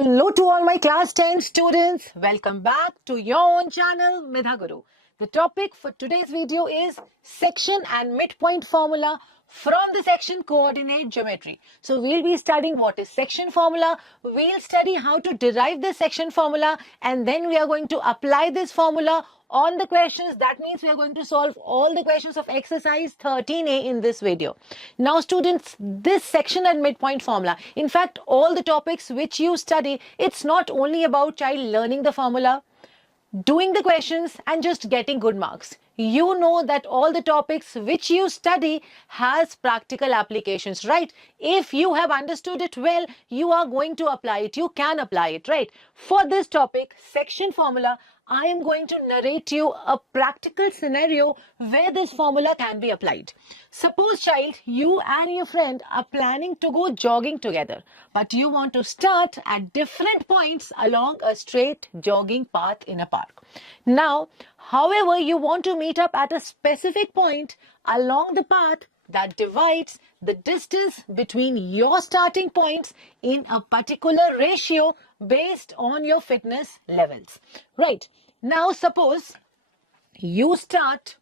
Hello to all my class 10 students. Welcome back to your own channel, Medha Guru. The topic for today's video is section and midpoint formula from the section coordinate geometry. So we'll be studying what is section formula. We'll study how to derive the section formula, and then we are going to apply this formula on the questions. That means we are going to solve all the questions of exercise 13A in this video. Now students, this section and midpoint formula, in fact all the topics which you study, it's not only about child learning the formula, doing the questions and just getting good marks. You know that all the topics which you study has practical applications, right? If you have understood it well, you are going to apply it. You can apply it, right? For this topic, section formula, I am going to narrate you a practical scenario where this formula can be applied. Suppose, child, you and your friend are planning to go jogging together, but you want to start at different points along a straight jogging path in a park. Now, however, you want to meet up at a specific point along the path that divides the distance between your starting points in a particular ratio based on your fitness levels. Right. Now, suppose you start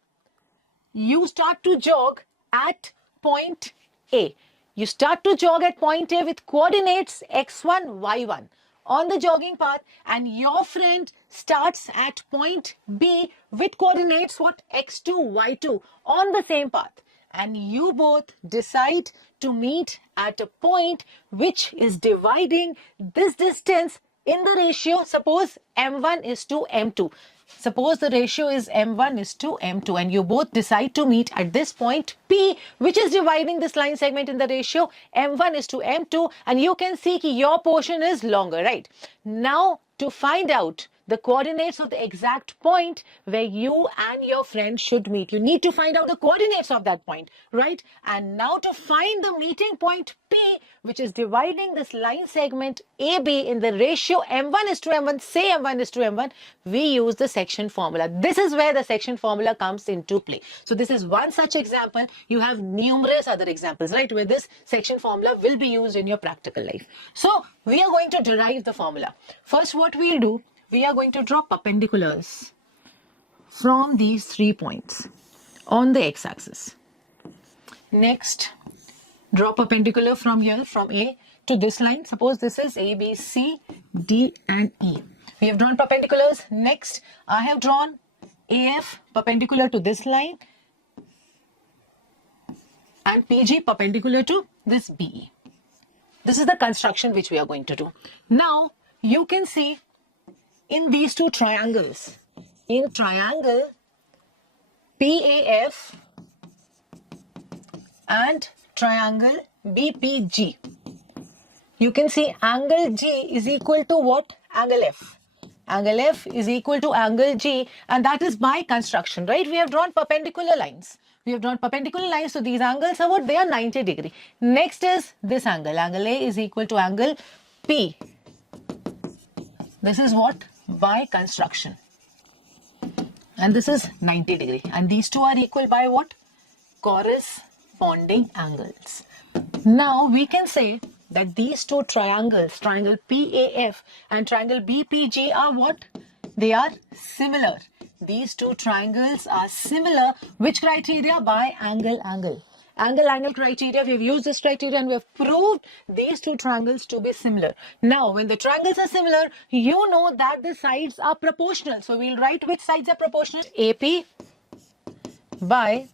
to jog at point A. You start to jog at point A with coordinates x1, y1 on the jogging path, and your friend starts at point B with coordinates what? x2, y2 on the same path. And you both decide to meet at a point which is dividing this distance in the ratio, suppose m1 is to m2. Suppose the ratio is m1 is to m2, and you both decide to meet at this point P, which is dividing this line segment in the ratio m1 is to m2, and you can see that your portion is longer, right? Now, to find out the coordinates of the exact point where you and your friend should meet, you need to find out the coordinates of that point, right? And now to find the meeting point P, which is dividing this line segment AB in the ratio m1 is to m1, say m1 is to m1, we use the section formula. This is where the section formula comes into play. So this is one such example. You have numerous other examples, right, where this section formula will be used in your practical life. So we are going to derive the formula. First, what we'll do, we are going to draw perpendiculars from these 3 points on the x-axis. Next, draw perpendicular from here, from A to this line. Suppose this is A, B, C, D and E. We have drawn perpendiculars. Next, I have drawn AF perpendicular to this line and PG perpendicular to this BE. This is the construction which we are going to do. Now, you can see in these two triangles, in triangle PAF and triangle BPG, you can see angle G is equal to what? Angle F. Angle F is equal to angle G, and that is by construction, right? We have drawn perpendicular lines. We have drawn perpendicular lines, so these angles are what? They are 90 degree. Next is this angle. Angle A is equal to angle P. This is what? By construction. And this is 90 degree. And these two are equal by what? Corresponding angles. Now we can say that these two triangles, triangle PAF and triangle BPG, are what? They are similar. These two triangles are similar. Which criteria? By angle. Angle criteria. We have used this criteria and we have proved these two triangles to be similar. Now, when the triangles are similar, you know that the sides are proportional. So we'll write which sides are proportional. AP by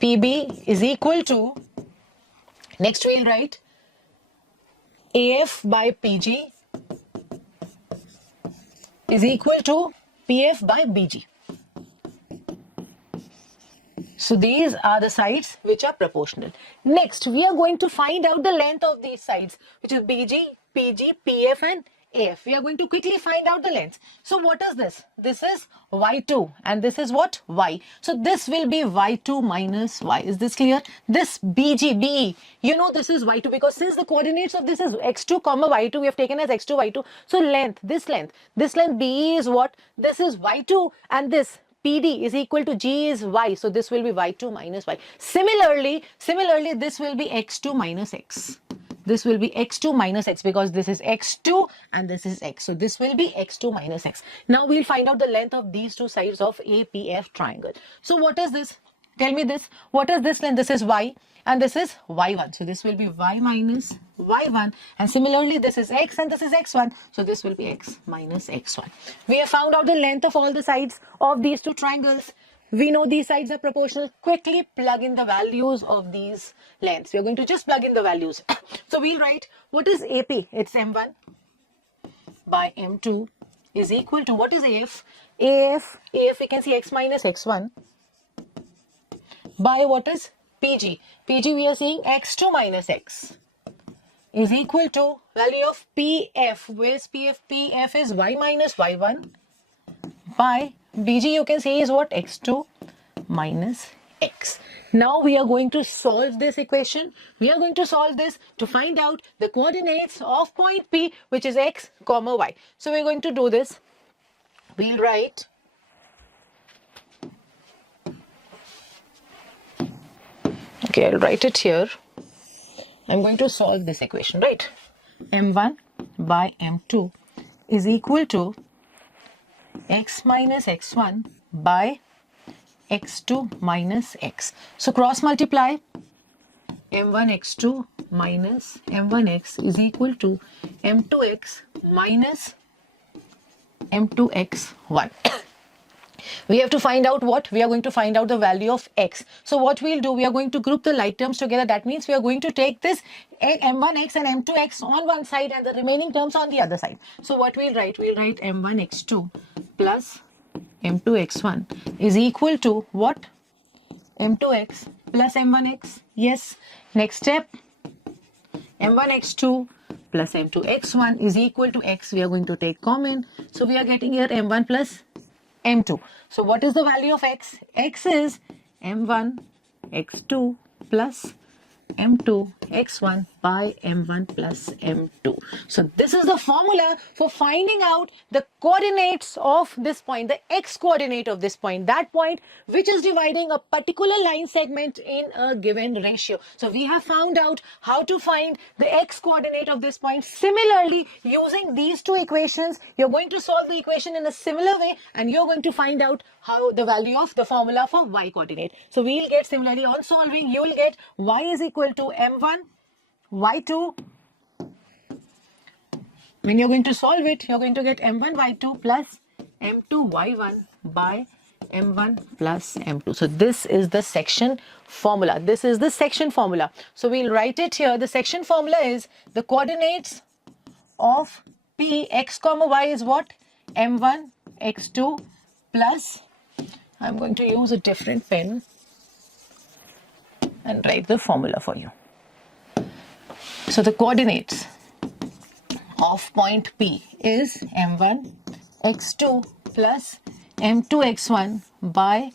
PB is equal to, next we'll write AF by PG is equal to PF by BG. So these are the sides which are proportional. Next, we are going to find out the length of these sides, which is BG, PG, PF and AF. We are going to quickly find out the lengths. So what is this? This is Y2 and this is what? Y. So this will be Y2 minus Y. Is this clear? This BG, BE, you know this is Y2 because since the coordinates of this is X2 comma Y2, we have taken as X2, Y2. So length BE is what? This is Y2 and this PD is equal to G is Y. So this will be Y2 minus Y. Similarly, this will be X2 minus X. this will be x2 minus x, because this is x2 and this is x. So this will be x2 minus x. Now we'll find out the length of these two sides of APF triangle. So what is this? Tell me this. What is this length? This is y and this is y1. So this will be y minus y1, and similarly this is x and this is x1. So this will be x minus x1. We have found out the length of all the sides of these two triangles. We know these sides are proportional. Quickly plug in the values of these lengths. We are going to just plug in the values. So we'll write, what is AP? It's m1 by m2 is equal to, what is AF? AF we can see x minus x1 by what is PG? PG we are seeing x2 minus x is equal to value of PF. Where is PF? PF is y minus y1 by BG you can say is what? x2 minus x. Now we are going to solve this equation. We are going to solve this to find out the coordinates of point P, which is x comma y. So we're going to do this. We'll write okay, I'll write it here. I'm going to solve this equation, right? m1 by m2 is equal to x minus x1 by x2 minus x. So cross multiply, m1 x2 minus m1x is equal to m2x minus m2x1. We have to find out what? We are going to find out the value of x. So what we'll do, we are going to group the like terms together. That means we are going to take this m1x and m2x on one side and the remaining terms on the other side. So what we'll write m1x2 plus m2x1 is equal to what? m2x plus m1x. Yes. Next step, m1x2 plus m2x1 is equal to x. We are going to take common. So we are getting here m1 plus m2. So what is the value of x? X is m1 x2 plus m2 x1 by m1 plus m2. So this is the formula for finding out the coordinates of this point, the x coordinate of this point, that point which is dividing a particular line segment in a given ratio. So we have found out how to find the x coordinate of this point. Similarly, using these two equations, you're going to solve the equation in a similar way and you're going to find out how the value of the formula for y coordinate. So we'll get similarly on solving, you will get y is equal to m1 y2. When you're going to solve it, you're going to get m1 y2 plus m2 y1 by m1 plus m2. So this is the section formula. This is the section formula. So we'll write it here. The section formula is the coordinates of P x comma y is what? m1 x2 plus, I'm going to use a different pen and write the formula for you. So the coordinates of point P is m1 x2 plus m2 x1 by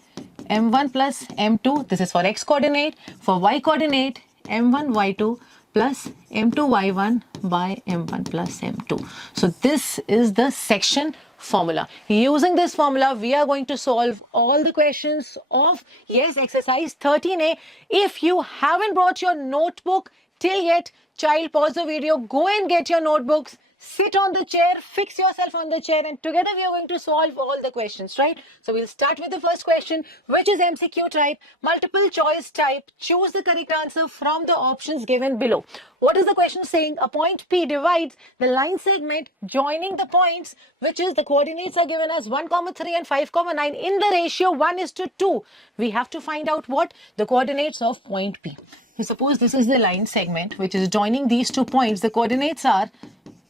m1 plus m2. This is for x coordinate. For y coordinate, m1 y2 plus m2 y1 by m1 plus m2. So this is the section formula. Using this formula, we are going to solve all the questions of, yes, exercise 13A. If you haven't brought your notebook till yet, child, pause the video, go and get your notebooks, sit on the chair, fix yourself on the chair, and together we are going to solve all the questions, right? So we'll start with the first question, which is MCQ type, multiple choice type. Choose the correct answer from the options given below. What is the question saying? A point P divides the line segment joining the points, which is the coordinates are given as 1, 3 and 5, 9 in the ratio 1:2. We have to find out what? The coordinates of point P. So suppose this is the line segment which is joining these 2 points. The coordinates are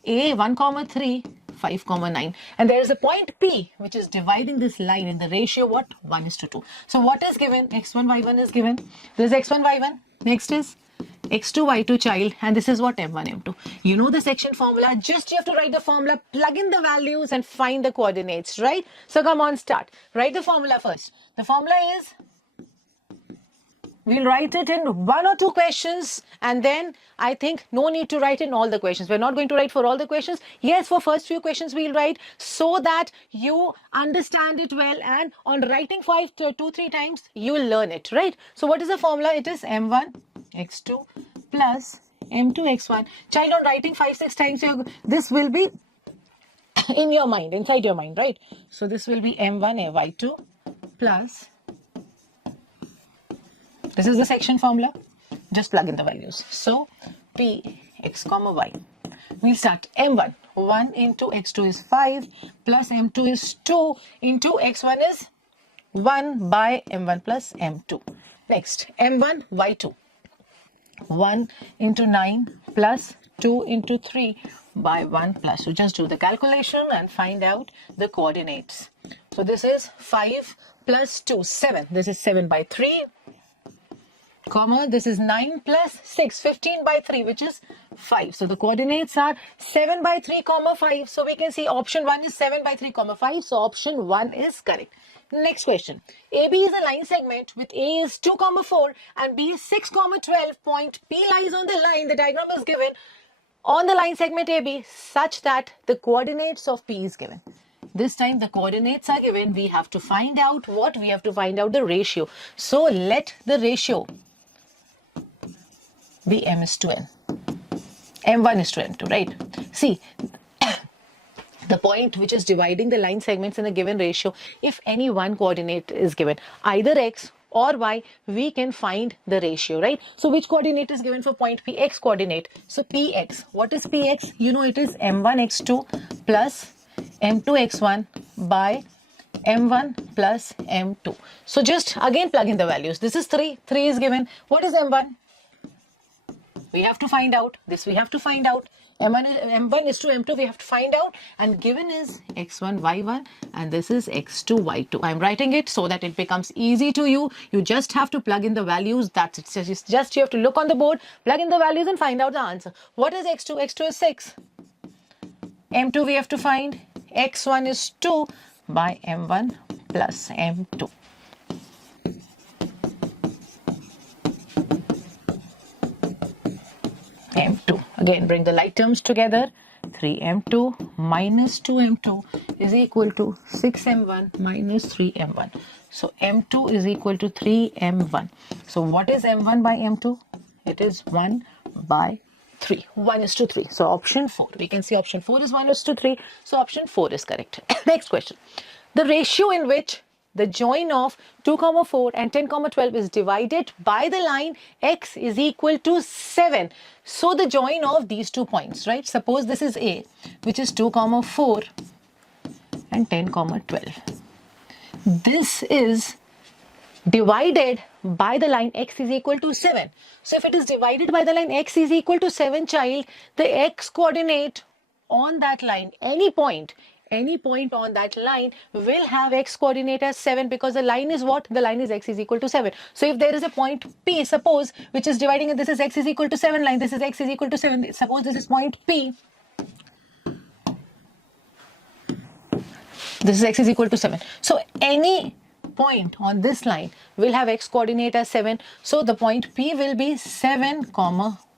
A 1, 3, 5, 9. And there is a point P which is dividing this line in the ratio what? 1:2. So what is given? x1, y1 is given. This is x1, y1. Next is x2, y2 child. And this is what? m1, m2. You know the section formula. Just you have to write the formula, plug in the values and find the coordinates, right? So come on, start. Write the formula first. The formula is, we'll write it in 1 or 2 questions and then I think no need to write in all the questions. We're not going to write for all the questions. Yes, for first few questions we'll write so that you understand it well, and on writing 2-3 times you will learn it, right? So what is the formula? It is m1 x2 plus m2 x1. Child, on writing 5-6 times, this will be in your mind, inside your mind, right? So this will be m1 y2 plus, this is the section formula, just plug in the values. So p x comma y, we'll start m1, 1 into x2 is 5 plus m2 is 2 into x1 is 1 by m1 plus m2. Next, m1 y2, 1 into 9 plus 2 into 3 by 1 plus. So just do the calculation and find out the coordinates. So this is 5 plus 2, 7. This is 7 by 3, comma, this is 9 plus 6, 15 by 3, which is 5. So the coordinates are 7 by 3, comma 5. So we can see option 1 is 7 by 3, comma 5. So option 1 is correct. Next question. AB is a line segment with A is 2, comma 4 and B is 6, comma 12. Point P lies on the line. The diagram is given on the line segment AB such that the coordinates of P is given. This time the coordinates are given. We have to find out what? We have to find out the ratio. So let the ratio be m is to n. m1 is to m2, right? See, the point which is dividing the line segments in a given ratio, if any one coordinate is given, either x or y, we can find the ratio, right? So which coordinate is given for point P? X coordinate. So Px, what is Px? You know it is m1 x2 plus m2 x1 by m1 plus m2. So just again plug in the values. This is 3. 3 is given. What is m1? We have to find out. This we have to find out. M1 is to M2, we have to find out. And given is x1, y1, and this is x2, y2. I'm writing it so that it becomes easy to you. You just have to plug in the values. That's it. Just you have to look on the board, plug in the values and find out the answer. What is x2? x2 is 6. M2 we have to find. x1 is 2 by m1 plus m2. m2. Again, bring the like terms together. 3m2 minus 2m2 is equal to 6m1 minus 3m1. So m2 is equal to 3m1. So what is m1 by m2? It is 1 by 3. 1 is to 3. So option 4. We can see option 4 is 1 is to 3. So option 4 is correct. Next question. The ratio in which the join of 2, 4 and 10, 12 is divided by the line x is equal to 7. So the join of these 2 points, right? Suppose this is A, which is 2, 4 and 10, 12. This is divided by the line x is equal to 7. So if it is divided by the line x is equal to 7, child, the x coordinate on that line, any point on that line will have x coordinate as 7, because the line is what? The line is x is equal to 7. So if there is a point P, suppose, which is dividing, and this is x is equal to 7 line, this is x is equal to 7. Suppose this is point P. This is x is equal to 7. So any point on this line will have x coordinate as 7. So the point P will be 7,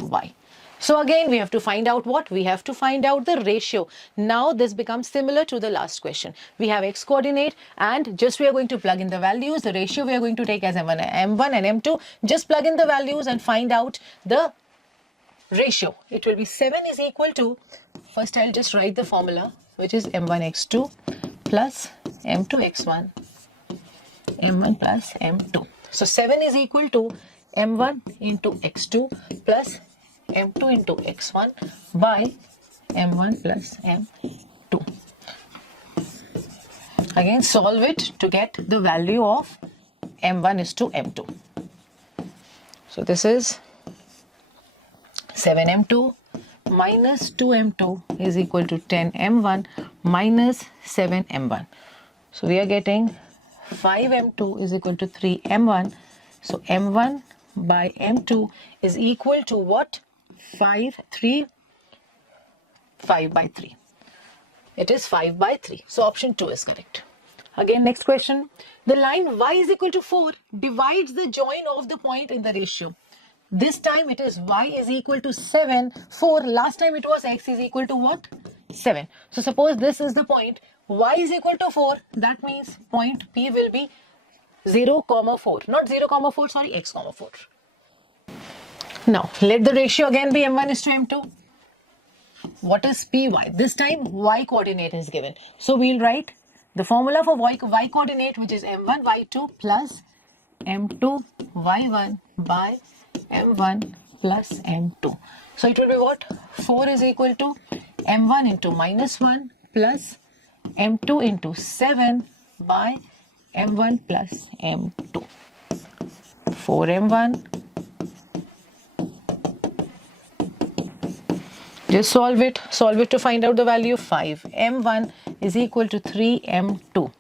y. So again, we have to find out what? We have to find out the ratio. Now this becomes similar to the last question. We have x coordinate and just we are going to plug in the values. The ratio we are going to take as m1 and m2. Just plug in the values and find out the ratio. It will be 7 is equal to, first I'll just write the formula, which is m1 x2 plus m2 x1, m1 plus m2. So 7 is equal to m1 into x2 plus m2 into x1 by m1 plus m2. Again, solve it to get the value of m1 is to m2. So this is 7m2 minus 2m2 is equal to 10m1 minus 7m1. So we are getting 5m2 is equal to 3m1. So m1 by m2 is equal to what? 5 by 3. It is 5 by 3. So option 2 is correct. Again, next question. The line y is equal to 4 divides the join of the point in the ratio. This time it is y is equal to 7, 4. Last time it was x is equal to what? 7. So suppose this is the point. Y is equal to 4. That means point P will be 0, 4. Not 0, 4, sorry, x, 4. Now, let the ratio again be m1 is to m2. What is py? This time y coordinate is given. So we'll write the formula for y coordinate, which is m1 y2 plus m2 y1 by m1 plus m2. So it will be what? 4 is equal to m1 into minus 1 plus m2 into 7 by m1 plus m2. 4m1. Just solve it to find out the value of 5. m1 is equal to 3m2.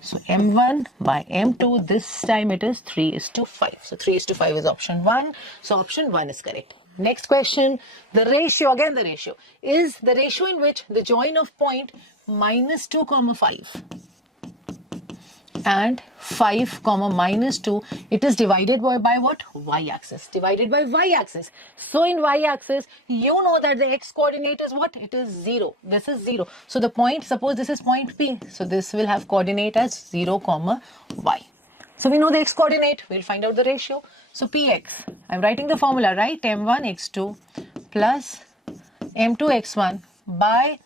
So m1 by m2, this time it is 3 is to 5. So 3 is to 5 is option 1. So option 1 is correct. Next question, the ratio, again the ratio, is the ratio in which the join of point minus 2 comma 5 and 5 comma minus 2, it is divided by what? Y-axis. Divided by y-axis. So in y-axis, you know that the x coordinate is what? It is 0. This is 0. So the point, suppose this is point P. So this will have coordinate as 0 comma y. So we know the x coordinate. We'll find out the ratio. So px, I'm writing the formula, right? m1 x2 plus m2 x1 by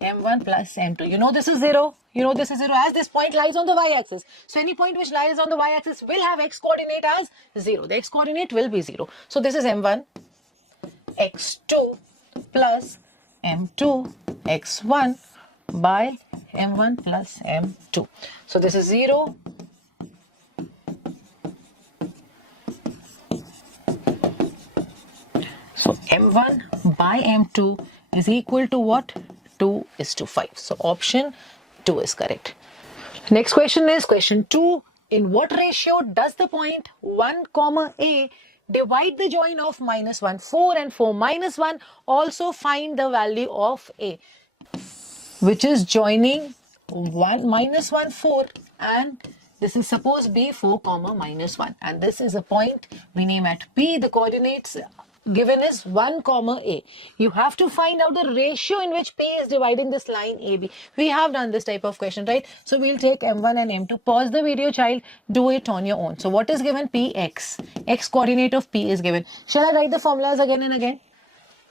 m1 plus m2. You know this is 0. You know this is 0 as this point lies on the y-axis. So any point which lies on the y-axis will have x coordinate as 0. The x coordinate will be 0. So this is m1 x2 plus m2 x1 by m1 plus m2. So this is 0. So m1 by m2 is equal to what? 2 is to 5. So option 2 is correct. Next question is question 2. In what ratio does the point 1 comma a divide the join of minus 1, 4 and 4 minus 1? Also find the value of a, which is joining 1 minus 1 4, and this is suppose be 4 comma minus 1, and this is a point we name at P. The coordinates given is 1 comma a. You have to find out the ratio in which P is dividing this line AB. We have done this type of question, right? So we'll take M1 and M2. Pause the video, child. Do it on your own. So what is given? Px. X coordinate of P is given. Shall I write the formulas again and again?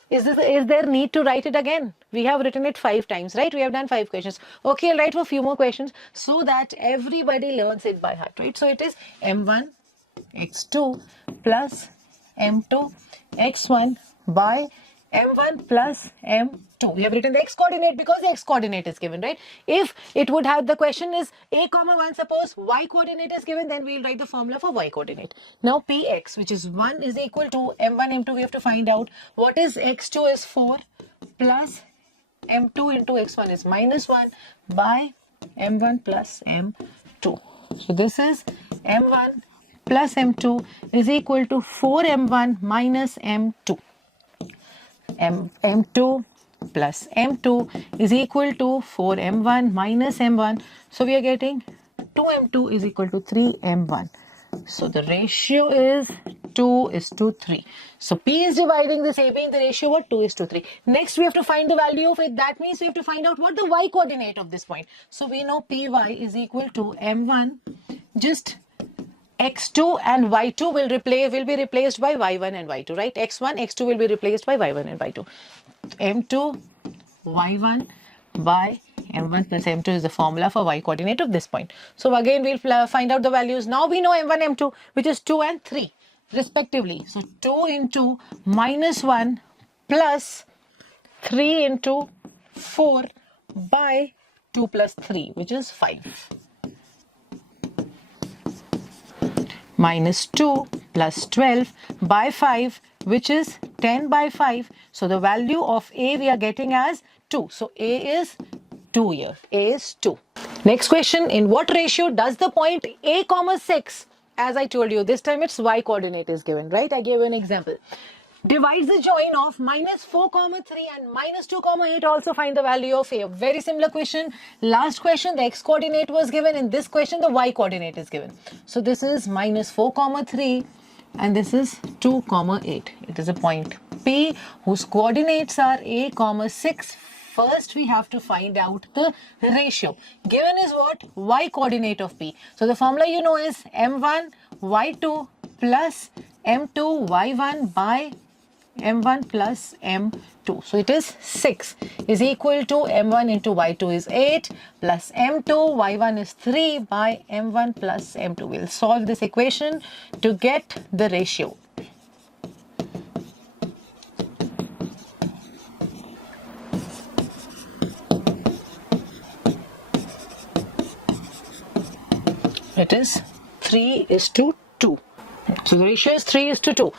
Is there need to write it again? We have written it 5 times, right? We have done 5 questions. Okay, I'll write for a few more questions so that everybody learns it by heart, right? So it is M1 x2 plus M2 x1 by m1 plus m2. We have written the x coordinate because the x coordinate is given, right? If it would have, the question is a comma 1, suppose y coordinate is given, then we'll write the formula for y coordinate. Now px, which is 1, is equal to m1 m2. We have to find out what is x2 is 4 plus m2 into x1 is minus 1 by m1 plus m2. So this is m1 plus m2 is equal to 4m1 minus m2. m2 plus m2 is equal to 4m1 minus m1. So we are getting 2m2 is equal to 3m1. So the ratio is 2 is to 3. So P is dividing this AB in the ratio what? 2 is to 3. Next we have to find the value of it. That means we have to find out what the y coordinate of this point. So we know Py is equal to m1, just x2 and y2 will be replaced by y1 and y2, right? x1, x2 will be replaced by y1 and y2. m2 y1 by m1 plus m2 is the formula for y coordinate of this point. So again we'll find out the values. Now we know m1, m2, which is 2 and 3 respectively. So 2 into minus 1 plus 3 into 4 by 2 plus 3, which is 5. Minus 2 plus 12 by 5, which is 10 by 5. So the value of A we are getting as 2. So A is 2 here. A is 2. Next question, in what ratio does the point A comma 6, as I told you, this time its y coordinate is given, right? I gave you an example. Divides the join of minus 4 comma 3 and minus 2 comma 8. Also find the value of A. Very similar question. Last question the x coordinate was given. In this question the y coordinate is given. So this is minus 4 comma 3 and this is 2 comma 8. It is a point P whose coordinates are A comma 6. First we have to find out the ratio. Given is what? Y coordinate of P. So the formula you know is m1 y2 plus m2 y1 by m1 plus m2. So it is 6 is equal to m1 into y2 is 8 plus m2 y1 is 3 by m1 plus m2. We'll solve this equation to get the ratio. It is 3:2. So the ratio is 3:2.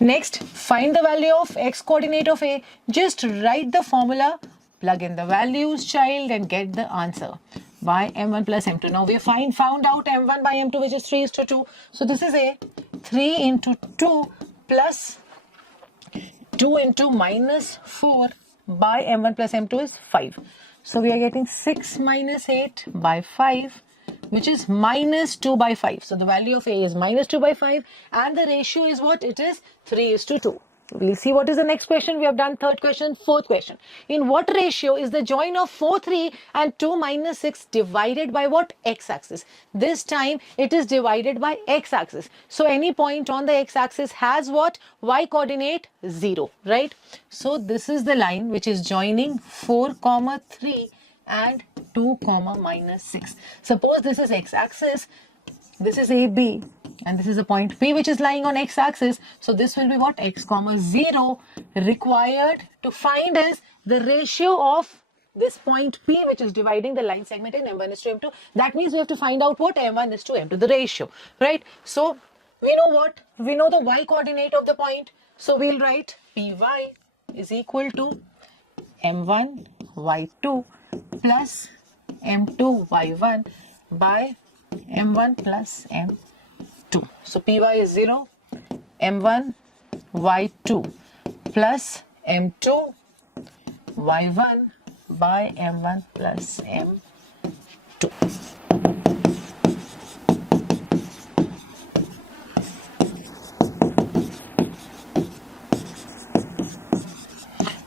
Next, find the value of x coordinate of A. Just write the formula, plug in the values, child, and get the answer by m1 plus m2. Now we have found out m1 by m2, which is 3:2. So this is A. 3 into 2 plus 2 into minus 4 by m1 plus m2 is 5. So we are getting 6 minus 8 by 5, which is minus 2 by 5. So the value of A is minus 2 by 5 and the ratio is what? It is 3:2. We'll see what is the next question. We have done third question, fourth question. In what ratio is the join of 4, 3 and 2 minus 6 divided by what? X-axis. This time it is divided by X-axis. So any point on the X-axis has what? Y coordinate 0, right? So this is the line which is joining 4, 3 and 2, minus 6. Suppose this is x-axis, this is AB, and this is a point P which is lying on x-axis. So this will be what? X, 0. Required to find is the ratio of this point P which is dividing the line segment in m1 is to m2. That means we have to find out what m1 is to m2, the ratio, right? So we know what? We know the y coordinate of the point. So we'll write Py is equal to m1 y2 plus m2 y1 by m1 plus m2. So Py is 0, m1 y2 plus m2 y1 by m1 plus m2.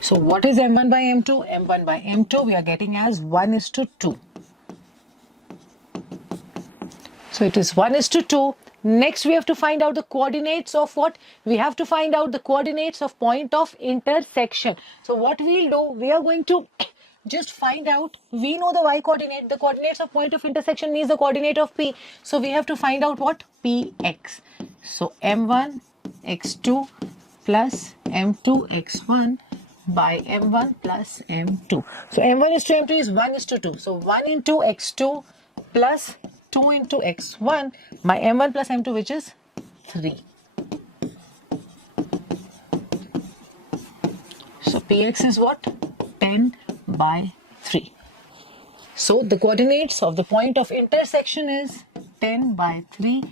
So what is m1 by m2? m1 by m2 we are getting as 1:2. So it is 1:2. Next we have to find out the coordinates of what? We have to find out the coordinates of point of intersection. So what we'll do, we are going to just find out, we know the y coordinate, the coordinates of point of intersection means the coordinate of P. So we have to find out what? Px. So m1 x2 plus m2 x1 by m1 plus m2. So m1 is to m2 is 1:2. So 1 into x2 plus 2 into x1 by m1 plus m2, which is 3. So px is what? 10 by 3. So the coordinates of the point of intersection is 10 by 3,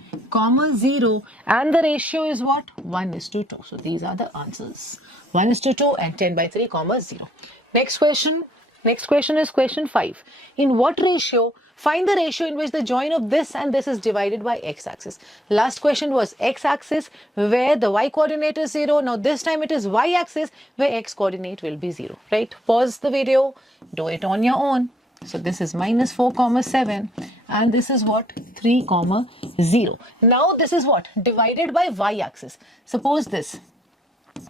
0, and the ratio is what? 1:2. So these are the answers. 1:2 and 10 by 3, 0. Next question. Next question is question 5. In what ratio? Find the ratio in which the join of this and this is divided by x-axis. Last question was x-axis where the y coordinate is 0. Now this time it is y-axis where x coordinate will be 0. Right? Pause the video. Do it on your own. So this is minus 4, 7 and this is what? 3, 0. Now this is what? Divided by y-axis. Suppose this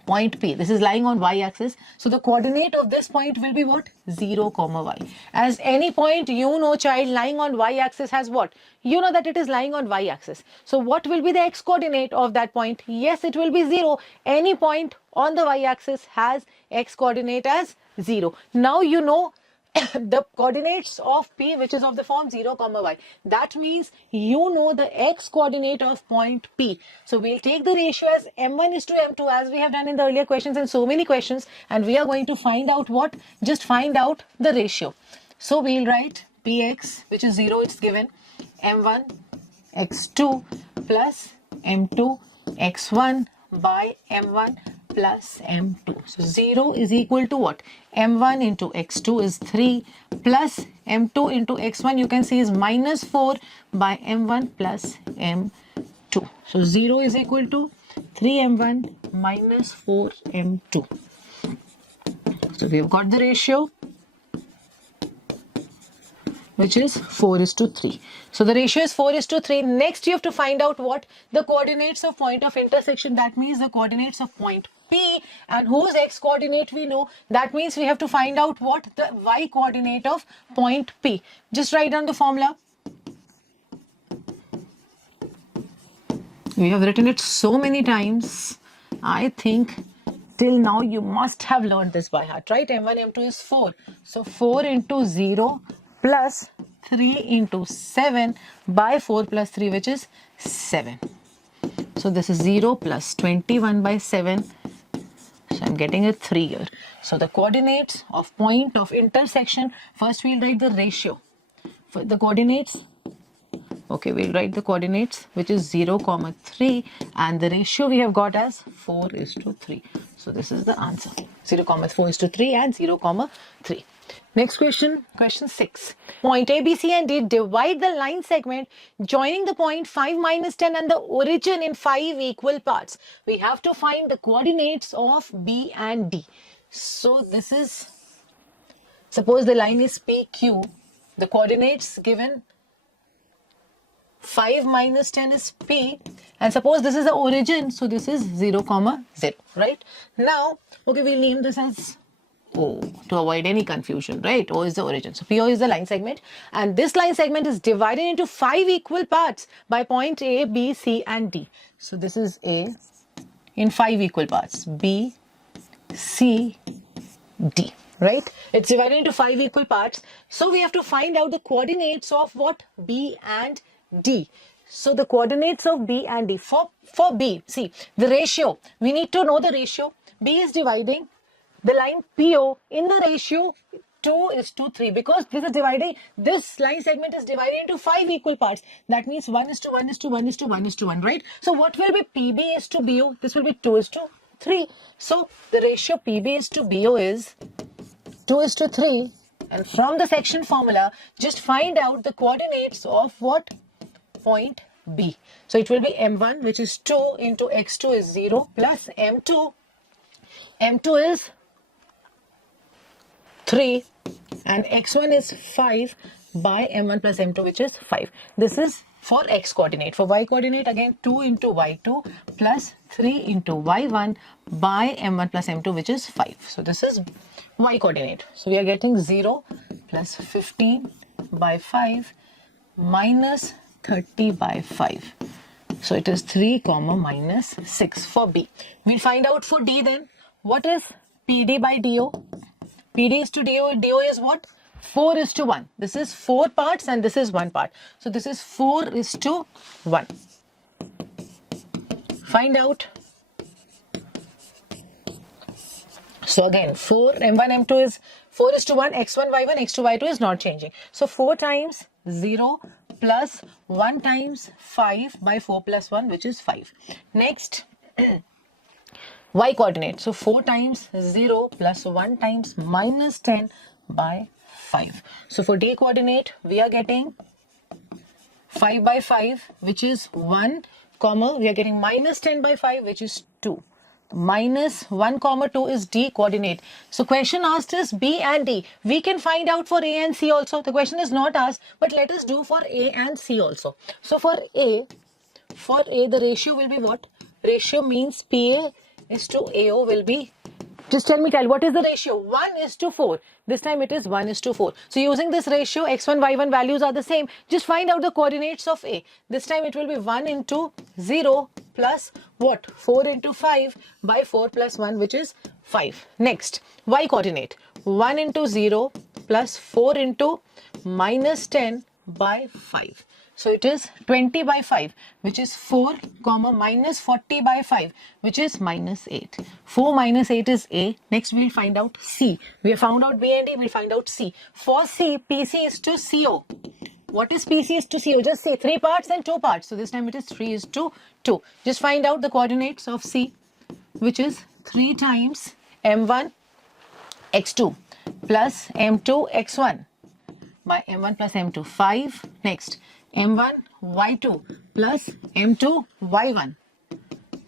point P, this is lying on y-axis. So the coordinate of this point will be what? 0, y. As any point, you know, child, lying on y-axis has what? You know that it is lying on y-axis. So what will be the x coordinate of that point? Yes, it will be 0. Any point on the y-axis has x coordinate as 0. Now you know the coordinates of P, which is of the form 0, y. That means you know the x coordinate of point P. So we'll take the ratio as m1 is to m2 as we have done in the earlier questions and so many questions, and we are going to find out what? Just find out the ratio. So we'll write Px, which is 0, it's given, m1 x2 plus m2 x1 by m1 plus m2. So 0 is equal to what? m1 into x2 is 3 plus m2 into x1 you can see is minus 4 by m1 plus m2. So 0 is equal to 3m1 minus 4m2. So we have got the ratio, which is 4:3. So the ratio is 4:3. Next, you have to find out what the coordinates of point of intersection. That means the coordinates of point P, and whose x coordinate we know. That means we have to find out what the y coordinate of point P. Just write down the formula. We have written it so many times. I think till now you must have learned this by heart, right? M1, M2 is 4. So 4 into 0 plus 3 into 7 by 4 plus 3, which is 7. So this is 0 plus 21 by 7. So I'm getting a 3 here. So the coordinates of point of intersection, first we'll write the ratio. For the coordinates, okay, we'll write the coordinates, which is 0, 3, and the ratio we have got as 4:3. So this is the answer. 0, 4:3 and 0, 3. Next question, question 6. Point A, B, C and D divide the line segment joining the point 5, -10 and the origin in 5 equal parts. We have to find the coordinates of B and D. So this is, suppose the line is PQ. The coordinates given 5 - 10 is P, and suppose this is the origin, so this is 0, 0, right? Now, okay, we'll name this as O to avoid any confusion, right? O is the origin. So PO is the line segment, and this line segment is divided into 5 equal parts by point A, B, C and D. So this is A in 5 equal parts, B, C, D, right? It's divided into 5 equal parts. So we have to find out the coordinates of what? B and D. So the coordinates of B and D. For B, see, the ratio, we need to know the ratio. B is dividing the line PO in the ratio 2:3, because this is dividing, this line segment is divided into 5 equal parts. That means 1:1:1:1:1:1, right? So what will be PB is to BO? This will be 2:3. So the ratio PB is to BO is 2:3. And from the section formula, just find out the coordinates of what? Point B. So it will be M1, which is 2 into X2 is 0, plus M2. M2 is 3 and X1 is 5 by M1 plus M2, which is 5. This is for X coordinate. For Y coordinate, again 2 into Y2 plus 3 into Y1 by M1 plus M2, which is 5. So this is Y coordinate. So we are getting 0 plus 15 by 5 minus 30 by 5. So it is 3, minus 6 for B. We'll find out for D then. What is PD by DO? PD is to DO. DO is what? 4:1. This is 4 parts and this is 1 part. So this is 4:1. Find out. So again, 4, M1, M2 is 4:1, X1, Y1, X2, Y2 is not changing. So 4 times 0 plus 1 times 5 by 4 plus 1, which is 5. Next, Y coordinate. So 4 times 0 plus 1 times minus 10 by 5. So for D coordinate, we are getting 5 by 5, which is 1, comma, we are getting minus 10 by 5, which is 2. Minus 1, 2 is D coordinate. So question asked is B and D. We can find out for A and C also. The question is not asked, but let us do for A and C also. So for A, the ratio will be what? Ratio means PA is to AO will be, just tell me, what is the ratio? 1:4. This time it is 1:4. So using this ratio, X1, Y1 values are the same. Just find out the coordinates of A. This time it will be 1 into 0 plus what? 4 into 5 by 4 plus 1, which is 5. Next, Y coordinate. 1 into 0 plus 4 into minus 10 by 5. So it is 20 by 5, which is 4, minus 40 by 5, which is minus 8. 4 minus 8 is A. Next, we'll find out C. We have found out B and D, we'll find out C. For C, PC is to CO. What is PC is to CO? Just say 3 parts and 2 parts. So this time it is 3:2. Just find out the coordinates of C, which is 3 times M1 X2 plus M2 X1 by M1 plus M2, 5. Next, M1 Y2 plus M2 Y1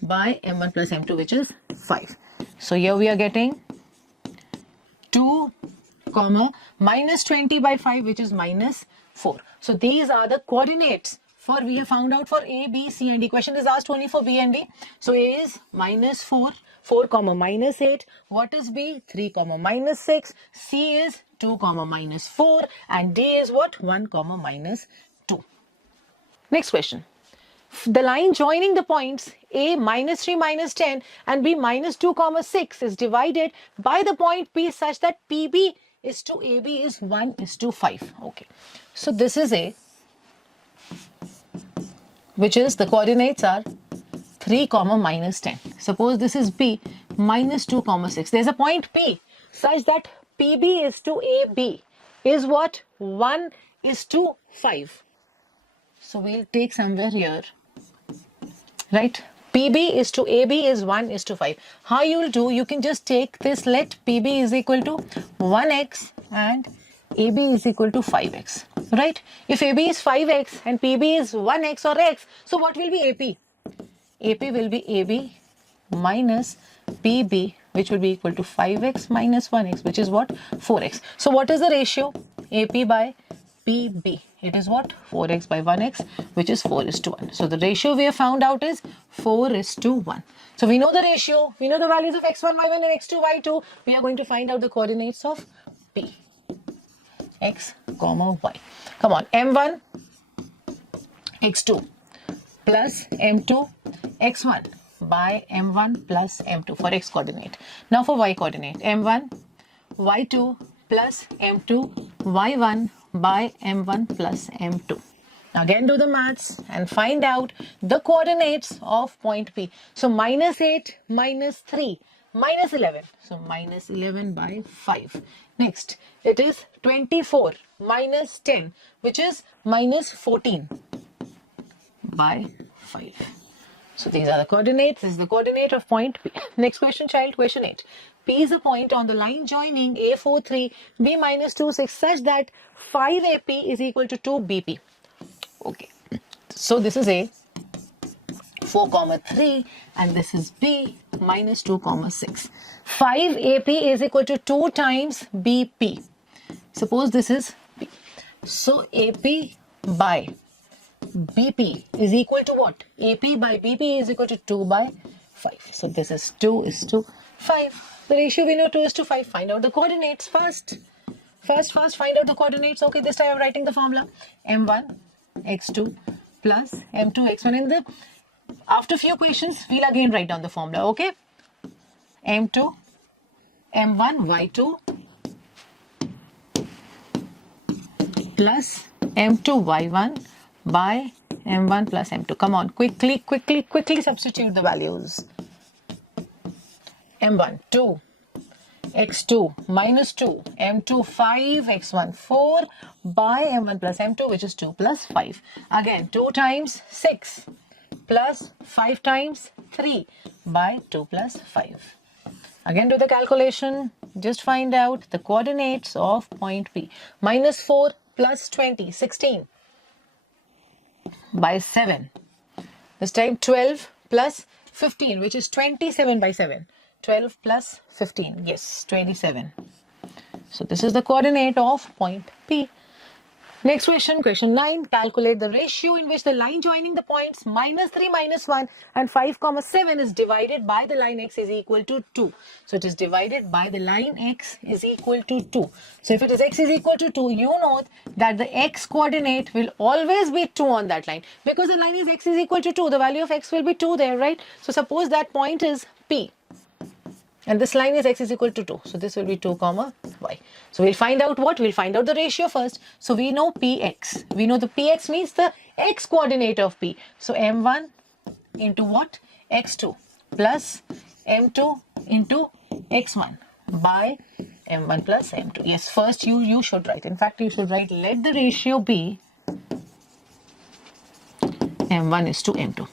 by M1 plus M2, which is 5. So here we are getting 2, minus 20 by 5, which is minus 4. So these are the coordinates for, we have found out for A, B, C and D. Question is asked only for B and D. So A is minus 4, 4 comma minus 8. What is B? 3 comma minus 6. C is 2 comma minus 4 and D is what? 1 comma minus 2. Next question. The line joining the points A minus 3 minus 10 and B minus 2 comma 6 is divided by the point P such that PB is to AB is 1 is to 5. Okay. So this is A, which is the coordinates are 3 comma minus 10. Suppose this is B minus 2 comma 6. There's a point P such that PB is to AB is what? 1 is to 5. So we'll take somewhere here, right? PB is to AB is 1 is to 5. How you'll do? You can just take this, let PB is equal to 1x and AB is equal to 5x, right? If AB is 5x and PB is 1x or x, so what will be AP? AP will be AB minus PB, which will be equal to 5x minus 1x, which is what? 4x. So what is the ratio? AP by PB. It is what? 4x by 1x, which is 4 is to 1. So the ratio we have found out is 4 is to 1. So we know the ratio, we know the values of x1, y1 and x2, y2. We are going to find out the coordinates of P, x, comma, y. Come on, m1, x2 plus m2, x1 by m1 plus m2 for x coordinate. Now for y coordinate, m1, y2 plus m2, y1 by m1 plus m2. Now again do the maths and find out the coordinates of point P. So minus 8, minus 3, minus 11. So minus 11 by 5. Next, it is 24 minus 10, which is minus 14 by 5. So these are the coordinates. This is the coordinate of point P. Next question, child, question 8. P is a point on the line joining A4, 3, B minus 2, 6 such that 5AP is equal to 2BP. Okay. So this is A, 4 comma 3 and this is B minus 2 comma 6. 5AP is equal to 2 times BP. Suppose this is B. So AP by BP is equal to what? AP by BP is equal to 2 by 5. So this is 2 is to 5. The ratio we know 2 is to 5. Find out the coordinates first. First, find out the coordinates. Okay, this time I'm writing the formula. M1, x2 plus M2, x1. And after few questions, we'll again write down the formula. Okay. M2, M1, y2 plus M2, y1 by M1 plus M2. Come on, quickly substitute the values. M1, 2, x2, minus 2, M2, 5, x1, 4 by M1 plus M2, which is 2 plus 5. Again, 2 times 6 plus 5 times 3 by 2 plus 5. Again, do the calculation. Just find out the coordinates of point P. Minus 4 plus 20, 16 by 7. This time 12 plus 15, which is 27 by 7. 12 plus 15, yes, 27. So this is the coordinate of point P. Next question, question 9. Calculate the ratio in which the line joining the points minus 3, minus 1 and 5, comma 7 is divided by the line x is equal to 2. So it is divided by the line x is equal to 2. So if it is x is equal to 2, you know that the x coordinate will always be 2 on that line. Because the line is x is equal to 2, the value of x will be 2 there, right? So suppose that point is P. And this line is x is equal to 2. So this will be 2 comma y. So we'll find out what? We'll find out the ratio first. So we know px. We know the px means the x coordinate of p. So m1 into what? x2 plus m2 into x1 by m1 plus m2. Yes, first you should write. In fact, you should write let the ratio be m1 is to m2.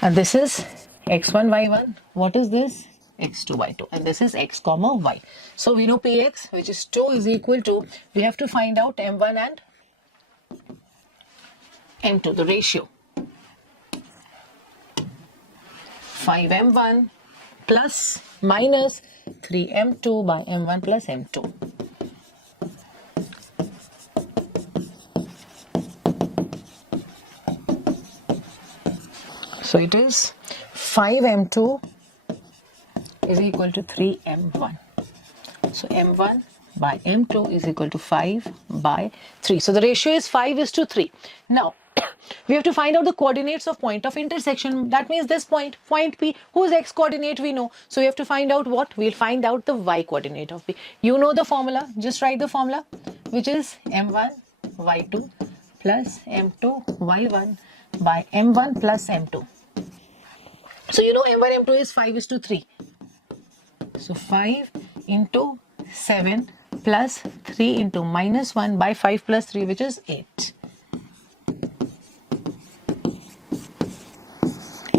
And this is x1, y1. What is this? x2, y2. And this is x comma y. So we know px, which is 2, is equal to, we have to find out m1 and m2, the ratio. 5m1 plus minus 3m2 by m1 plus m2. it is 5m2 is equal to 3m1. So m1 by m2 is equal to 5 by 3. So the ratio is 5:3. Now, we have to find out the coordinates of point of intersection. That means this point P, whose x coordinate we know. So we have to find out what? We'll find out the y coordinate of P. You know the formula. Just write the formula, which is m1 y2 plus m2 y1 by m1 plus m2. So you know m1 m2 is 5:3. So 5 into 7 plus 3 into minus 1 by 5 plus 3, which is 8.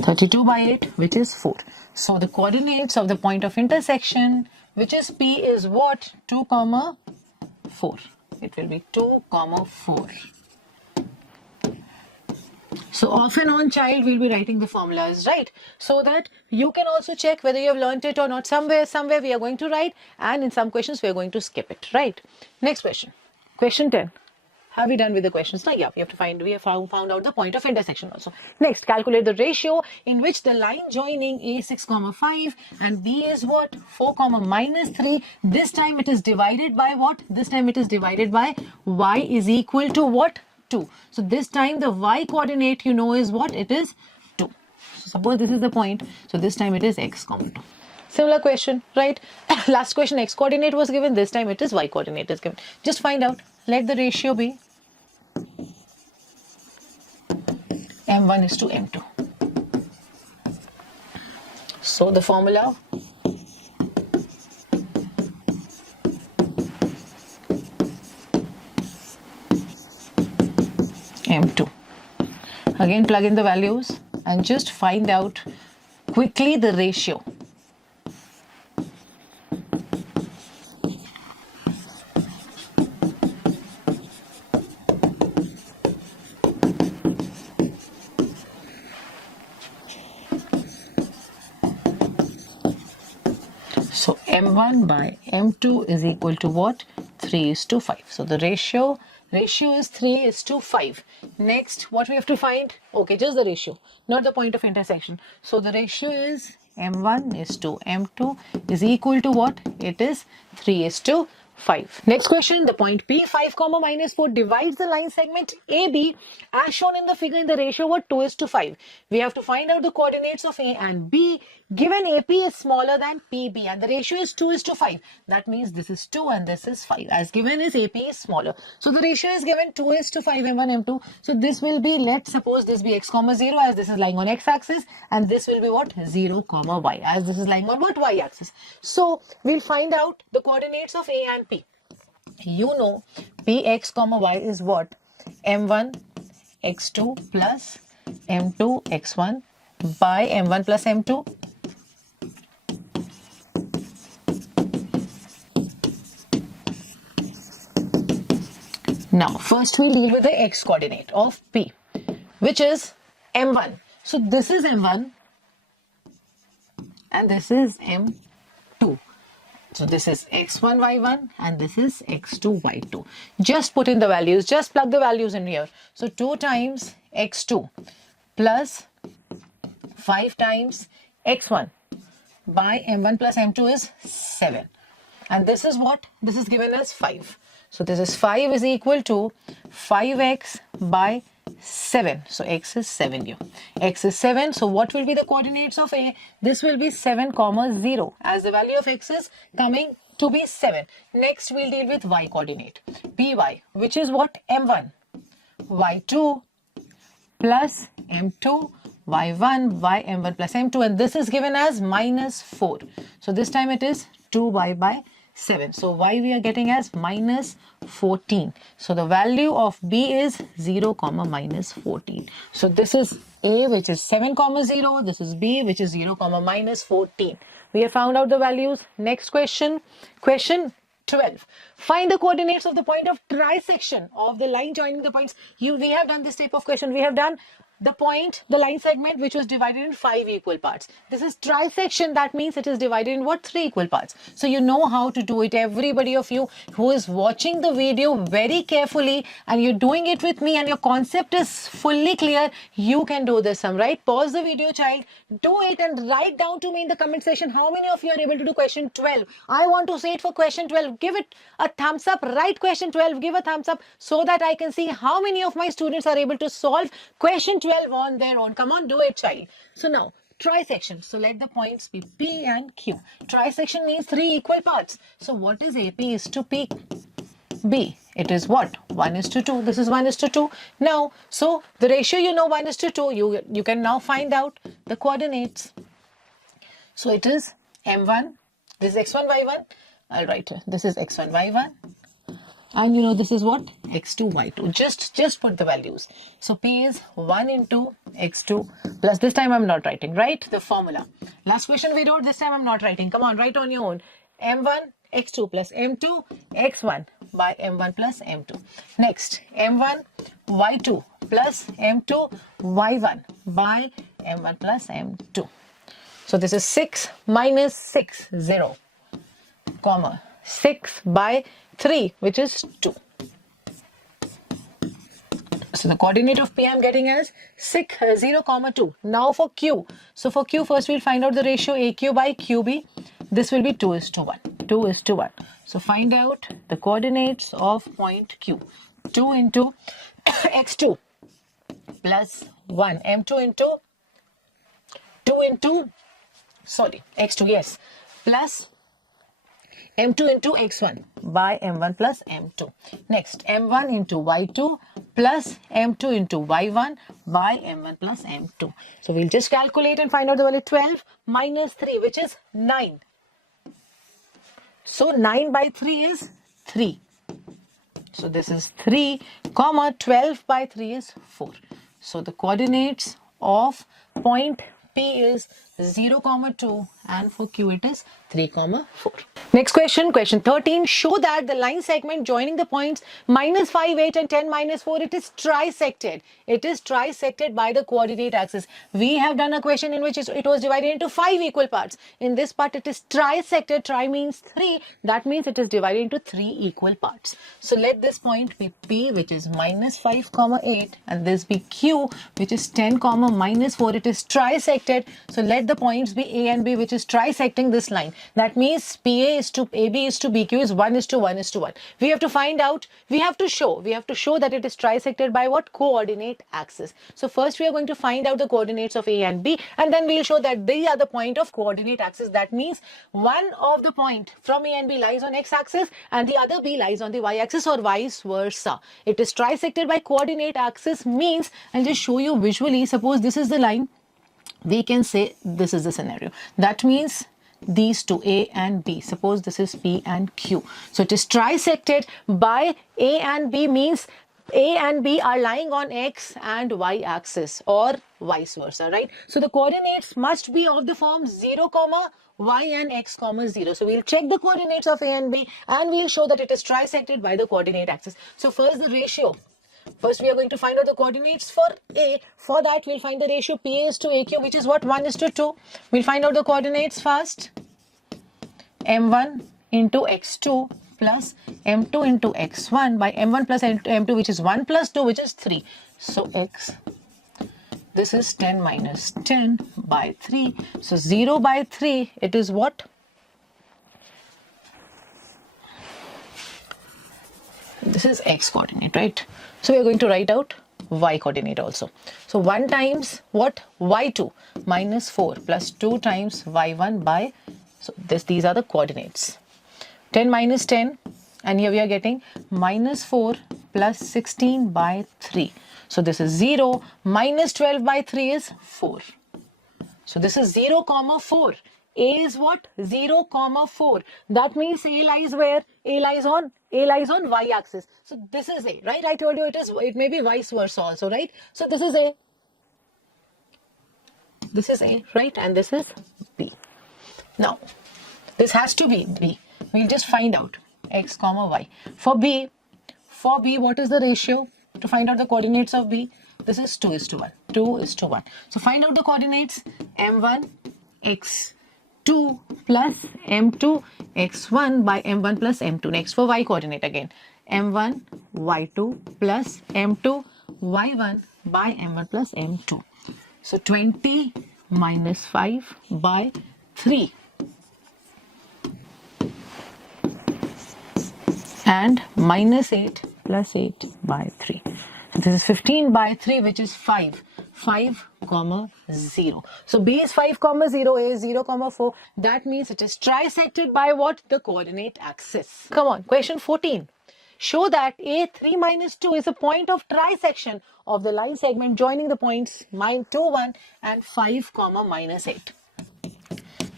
32 by 8, which is 4. So the coordinates of the point of intersection, which is P, is what? 2, 4. It will be 2, 4. So off and on, child, will be writing the formulas, right? So that you can also check whether you have learnt it or not. Somewhere we are going to write, and in some questions we are going to skip it, right? Next question. Question 10. Have we done with the questions? No, yeah, we have found out the point of intersection also. Next, calculate the ratio in which the line joining A6, 5 and B is what? 4, minus 3. This time it is divided by what? This time it is divided by y is equal to what? 2. So this time the y coordinate you know is what? It is 2. So suppose this is the point. So this time it is x, 2. Similar question, right? Last question x coordinate was given. This time it is y coordinate is given. Just find out. Let the ratio be m1 is to m2. So the formula m2. Again plug in the values and just find out quickly the ratio. So m1 by m2 is equal to what? 3:5. So the ratio is 3:5. Next, what we have to find? Okay, just the ratio, not the point of intersection. So the ratio is m1 is to m2 is equal to what? It is 3:5. Next question, the point P, 5, minus 4 divides the line segment AB as shown in the figure in the ratio what? 2:5. We have to find out the coordinates of A and B given AP is smaller than PB and the ratio is 2:5. That means this is 2 and this is 5. As given is AP is smaller. So the ratio is given 2:5 m1 m2. So this will be, let's suppose this be x, 0 as this is lying on x axis and this will be what? 0, y as this is lying on what? Y axis. So we'll find out the coordinates of A and P. You know Px, y is what? m1 x2 plus m2 x1 by m1 plus m2. Now, first we'll deal with the x coordinate of P, which is m1. So this is m1 and this is m2. So this is x1, y1 and this is x2, y2. Just put in the values, just plug the values in here. So 2 times x2 plus 5 times x1 by m1 plus m2 is 7. And this is what? This is given as 5. So this is 5 is equal to 5x by 7. So x is 7 here. X is 7. So what will be the coordinates of A? This will be 7, 0 as the value of x is coming to be 7. Next we'll deal with y coordinate. Py, which is what? m1 y2 plus m2 y1 by m1 plus m2 and this is given as minus 4. So this time it is 2y by 7. So y we are getting as minus 14. So the value of B is 0, minus 14. So this is A, which is 7, 0. This is B, which is 0, minus 14. We have found out the values. Next question. Question 12. Find the coordinates of the point of trisection of the line joining the points. We have done this type of question. We have done the point, the line segment which was divided in 5 equal parts. This is trisection. That means it is divided in what? 3 equal parts. So you know how to do it. Everybody of you who is watching the video very carefully and you're doing it with me and your concept is fully clear, you can do this sum, right? Pause the video, child. Do it and write down to me in the comment section how many of you are able to do question 12. I want to see it for question 12. Give it a thumbs up. Write question 12. Give a thumbs up so that I can see how many of my students are able to solve question 12 on their own. Come on, do it, child. So now, trisection. So let the points be P and Q. Trisection means 3 equal parts. So what is AP is to P? B. It is what? 1:2. This is 1:2. Now, so the ratio you know 1:2. You can now find out the coordinates. So it is M1. This is X1, Y1. I'll write here. This is X1, Y1. And you know this is what? X2, Y2. Just put the values. So P is 1 into X2 plus, this time I'm not writing, right? The formula. Last question we wrote, this time I'm not writing. Come on, write on your own. M1 X2 plus M2 X1 by M1 plus M2. Next, M1 Y2 plus M2 Y1 by M1 plus M2. So this is 6 minus 6, 0, comma 6 by 3, which is 2. So the coordinate of P I'm getting as 6, 0, comma 2. Now for Q. So for Q, first we'll find out the ratio AQ by QB. This will be 2:1. 2:1. So find out the coordinates of point Q. 2 into X2 plus 1. M2 into 2 into, sorry, X2, yes, plus M2 into X1 by M1 plus M2. Next, M1 into Y2 plus M2 into Y1 by M1 plus M2. So we'll just calculate and find out the value. 12 minus 3, which is 9. So 9 by 3 is 3. So this is 3, comma 12 by 3 is 4. So the coordinates of point P is 0, 2, and for Q it is 3, 4. Next question, question 13. Show that the line segment joining the points -5, 8 and 10, -4, it is trisected. It is trisected by the coordinate axis. We have done a question in which it was divided into 5 equal parts. In this part it is trisected. Tri means 3. That means it is divided into 3 equal parts. So let this point be P, which is -5, 8, and this be Q, which is 10, -4. It is trisected. So let the points be A and B, which is trisecting this line. That means PA is to AB is to BQ is 1:1:1. We have to find out, we have to show that it is trisected by what? Coordinate axis. So first we are going to find out the coordinates of A and B, and then we'll show that they are the point of coordinate axis. That means one of the point from A and B lies on X axis and the other B lies on the Y axis, or vice versa. It is trisected by coordinate axis means, I'll just show you visually. Suppose this is the line. We can say this is the scenario. That means these two, A and B. Suppose this is P and Q. So it is trisected by A and B, means A and B are lying on X and Y axis, or vice versa, right? So the coordinates must be of the form 0, Y and X, 0. So we'll check the coordinates of A and B and we'll show that it is trisected by the coordinate axis. So first the ratio. First we are going to find out the coordinates for A. For that we'll find the ratio PA is to AQ, which is what? 1:2. We'll find out the coordinates first. M1 into X2 plus M2 into X1 by M1 plus M2, which is 1 plus 2, which is 3. So X, this is 10 minus 10 by 3. So 0 by 3, it is what? This is X coordinate, right? So we are going to write out Y coordinate also. So 1 times what? Y2 minus 4 plus 2 times Y1 by, so these are the coordinates. 10 minus 10, and here we are getting -4 plus 16 by 3. So this is 0, minus 12 by 3 is 4. So this is 0, 4. A is what? 0, 4. That means A lies where? A lies on Y axis. So this is A, right? I told you it may be vice versa also, right? So this is A. This is A, right? And this is B. Now, this has to be B. We'll just find out X, Y. For B, what is the ratio? To find out the coordinates of B, this is 2:1. 2:1. So find out the coordinates. M1 x2 plus M2 x1 by M1 plus M2. Next for y coordinate again. M1 y2 plus M2 y1 by M1 plus M2. So 20 minus 5 by 3 and minus 8 plus 8 by 3. So this is 15 by 3, which is 5. 5, 0. So B is 5, 0, A is 0, 4. That means it is trisected by what? The coordinate axis. Come on, question 14. Show that A3 minus 2 is a point of trisection of the line segment joining the points 2, 1 and 5, minus 8.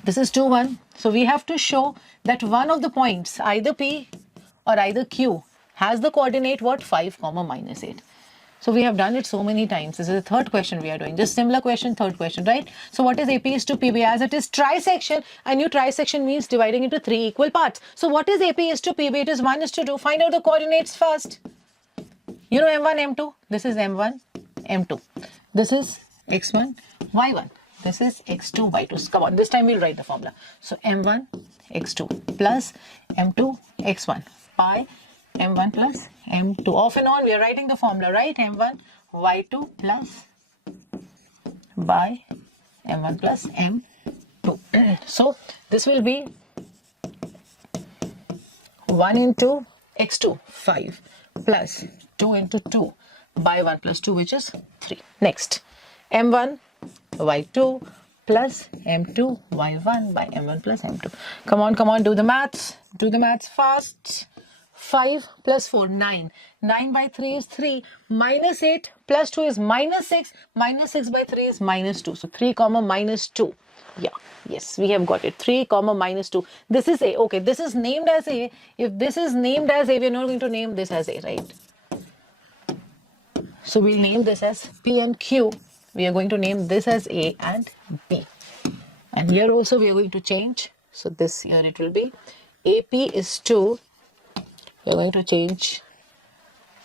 This is 2, 1. So we have to show that one of the points, either P or either Q, has the coordinate what? 5, minus 8. So we have done it so many times. This is the third question we are doing. Just similar question, third question, right? So what is AP is to PB? As it is trisection, I knew trisection means dividing into 3 equal parts. So what is AP is to PB? It is 1:2. Find out the coordinates first. You know M1, M2. This is M1, M2. This is X1, Y1. This is X2, Y2. Come on, this time we'll write the formula. So M1, X2 plus M2, X1 by M1 plus M2. Off and on, we are writing the formula, right? M1, Y2 plus by M1 plus M2. So this will be 1 into X2, 5 plus 2 into 2 by 1 plus 2, which is 3. Next, M1, Y2 plus M2, Y1 by M1 plus M2. Come on, do the maths. Do the maths fast. 5 plus 4, 9. 9 by 3 is 3. Minus 8 plus 2 is minus 6. Minus 6 by 3 is minus 2. So 3, minus 2. Yeah, yes, we have got it. 3, minus 2. This is A. Okay, this is named as A. If this is named as A, we are not going to name this as A, right? So we'll name this as P and Q. We are going to name this as A and B. And here also we are going to change. So this here it will be AP is to, we are going to change.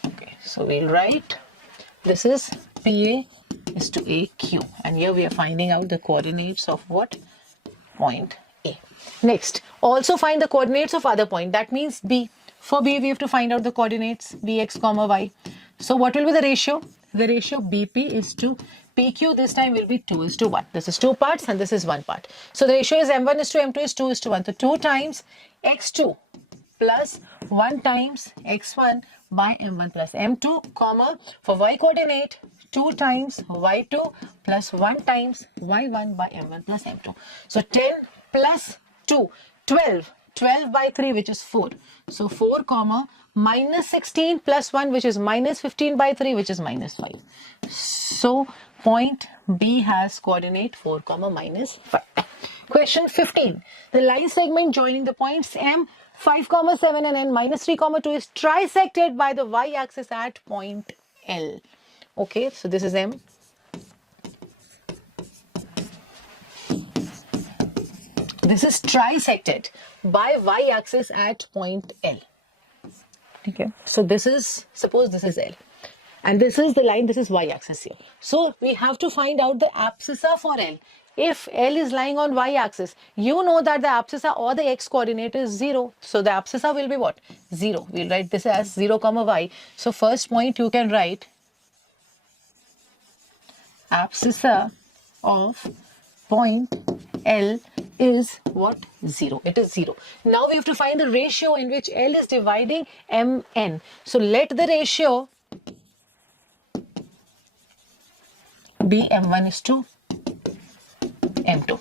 Okay, so we'll write this is PA is to AQ. And here we are finding out the coordinates of what? Point A. Next, also find the coordinates of other point. That means B. For B, we have to find out the coordinates Bx, Y. So what will be the ratio? The ratio BP is to PQ this time will be 2:1. This is 2 parts and this is 1 part. So the ratio is M1 is to M2 is 2:1. So 2 times X2 plus 1 times X1 by M1 plus M2, comma, for Y coordinate 2 times Y2 plus 1 times Y1 by M1 plus M2. So 10 plus 2, 12. 12 by 3, which is 4. So 4, minus 16 plus 1, which is minus 15 by 3, which is minus 5. So point B has coordinate 4, minus 5. Question 15. The line segment joining the points M, 5, 7 and N minus 3, 2 is trisected by the y-axis at point L. Okay, so this is M. This is trisected by y-axis at point L. Okay, so this is, suppose this is L. And this is the line, this is y-axis here. So we have to find out the abscissa for L. If L is lying on y-axis, you know that the abscissa or the x coordinate is 0. So the abscissa will be what? 0. We'll write this as 0, y. So first point you can write abscissa of point L is what? 0. It is 0. Now we have to find the ratio in which L is dividing Mn. So let the ratio be M1 is to M2.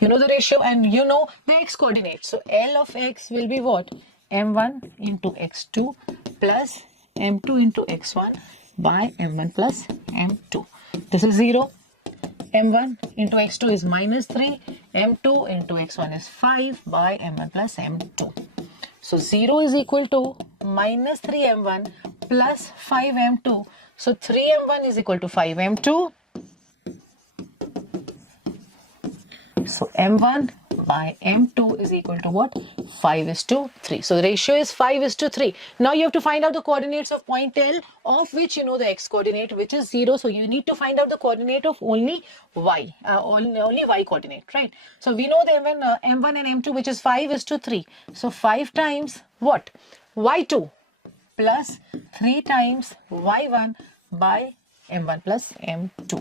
You know the ratio and you know the x coordinate. So L of x will be what? M1 into x2 plus M2 into x1 by M1 plus M2. This is 0. M1 into x2 is minus 3. M2 into x1 is 5 by M1 plus M2. So 0 is equal to minus 3M1 plus 5M2. So 3M1 is equal to 5M2. So M1 by m2 is equal to what? 5:3. So the ratio is 5:3. Now you have to find out the coordinates of point L, of which you know the x coordinate, which is 0. So you need to find out the coordinate of only y, only y coordinate, right? So we know the m1 and m2, which is 5:3. So 5 times what? y2 plus 3 times y1 by m1 plus m2.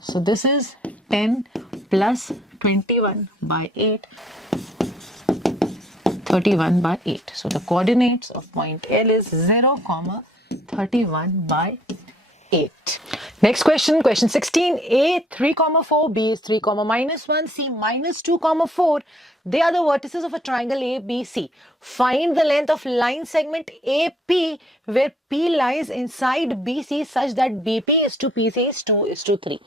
So this is 10 plus 21 by 8, 31 by 8. So the coordinates of point L is 0, 31 by 8. Next question, question 16. A 3, 4, B is 3, -1, C -2, 4. They are the vertices of a triangle ABC. Find the length of line segment AP where P lies inside BC such that BP is to PC is 2:3.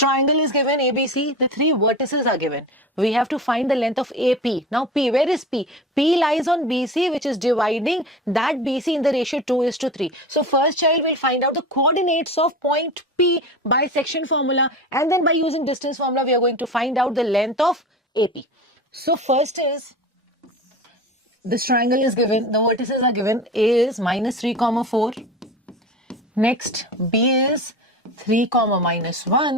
Triangle is given ABC, the 3 vertices are given. We have to find the length of AP. Now P, where is P? P lies on BC, which is dividing that BC in the ratio 2:3. So first child will find out the coordinates of point P by section formula, and then by using distance formula we are going to find out the length of AP. So first is, this triangle is given, the vertices are given. A is -3, 4. Next, B is 3, -1,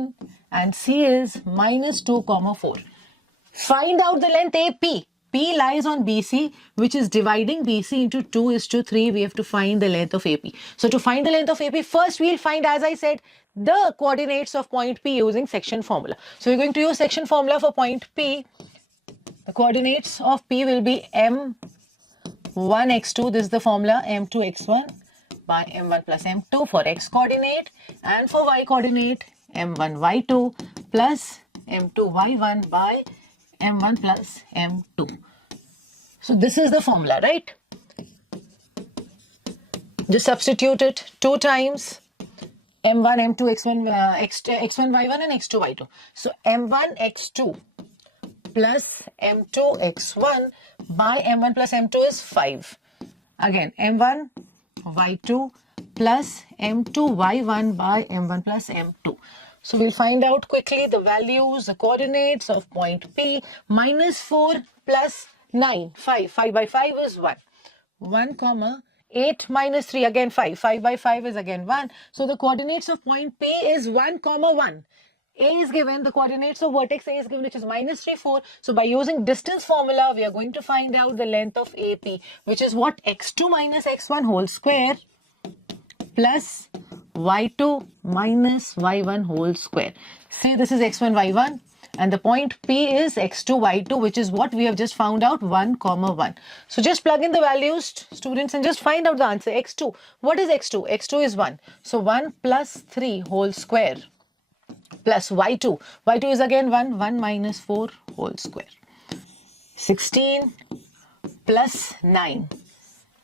and C is -2, 4. Find out the length AP. P lies on BC, which is dividing BC into 2:3. We have to find the length of AP. So to find the length of AP, first we'll find, as I said, the coordinates of point P using section formula. So we're going to use section formula for point P. The coordinates of P will be m1x2. This is the formula, m2x1 by m1 plus m2 for x coordinate, and for y coordinate m1 y2 plus m2 y1 by m1 plus m2. So this is the formula, right? Just substitute it 2 times m1 m2 x1 x1 y1 and x2 y2. So m1 x2 plus m2 x1 by m1 plus m2 is 5. Again m1 y2 plus m2 y1 by m1 plus m2. So we'll find out quickly the values, the coordinates of point P. -4 plus 9, 5. 5 by 5 is 1. 1, 8 minus 3, again 5. 5 by 5 is again 1. So the coordinates of point P is 1, 1. A is given, the coordinates of vertex A is given, which is -3, 4. So by using distance formula, we are going to find out the length of AP, which is what? x2 minus x1 whole square plus y2 minus y1 whole square. Say this is x1, y1, and the point P is x2, y2, which is what we have just found out, 1, 1. So just plug in the values, students, and just find out the answer. x2, what is x2? x2 is 1. So 1 plus 3 whole square plus y2. y2 is again 1, 1 minus 4 whole square. 16 plus 9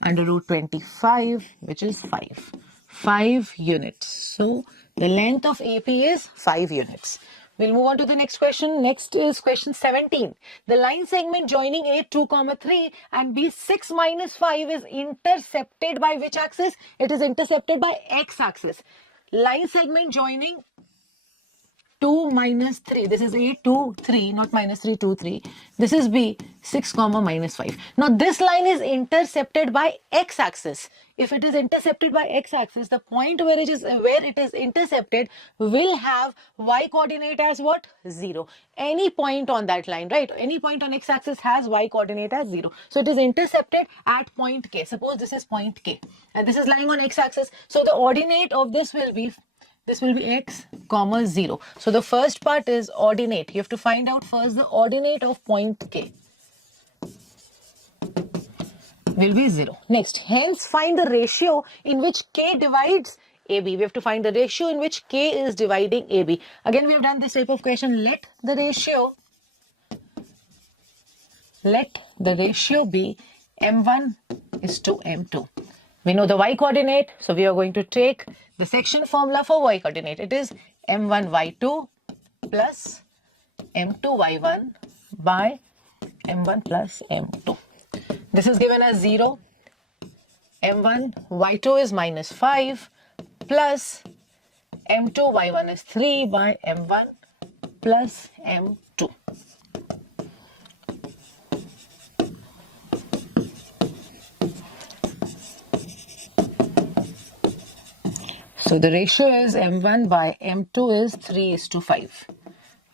under root 25, which is 5. 5 units. So the length of AP is 5 units. We'll move on to the next question. Next is question 17. The line segment joining A 2, 3 and B 6 minus 5 is intercepted by which axis? It is intercepted by x axis. Line segment joining 2 minus 3. This is A 2 3, not minus 3 2 3. This is B 6 minus 5. Now this line is intercepted by x axis. If it is intercepted by x axis, the point where it is intercepted will have y coordinate as what? 0. Any point on that line, right? Any point on x axis has y coordinate as 0. So it is intercepted at point K. Suppose this is point K and this is lying on x axis. So the ordinate of this will be x, 0. So the first part is ordinate. You have to find out first the ordinate of point K. Will be 0. Next, hence find the ratio in which K divides AB. We have to find the ratio in which K is dividing AB. Again, we have done this type of question. Let the ratio be M1 is to M2. We know the y coordinate, so we are going to take the section formula for y coordinate. It is M1 y2 plus M2 y1 by M1 plus M2. This is given as 0. M1 y2 is minus 5 plus M2 y1 is 3 by M1 plus M2. So the ratio is m1 by m2 is 3:5.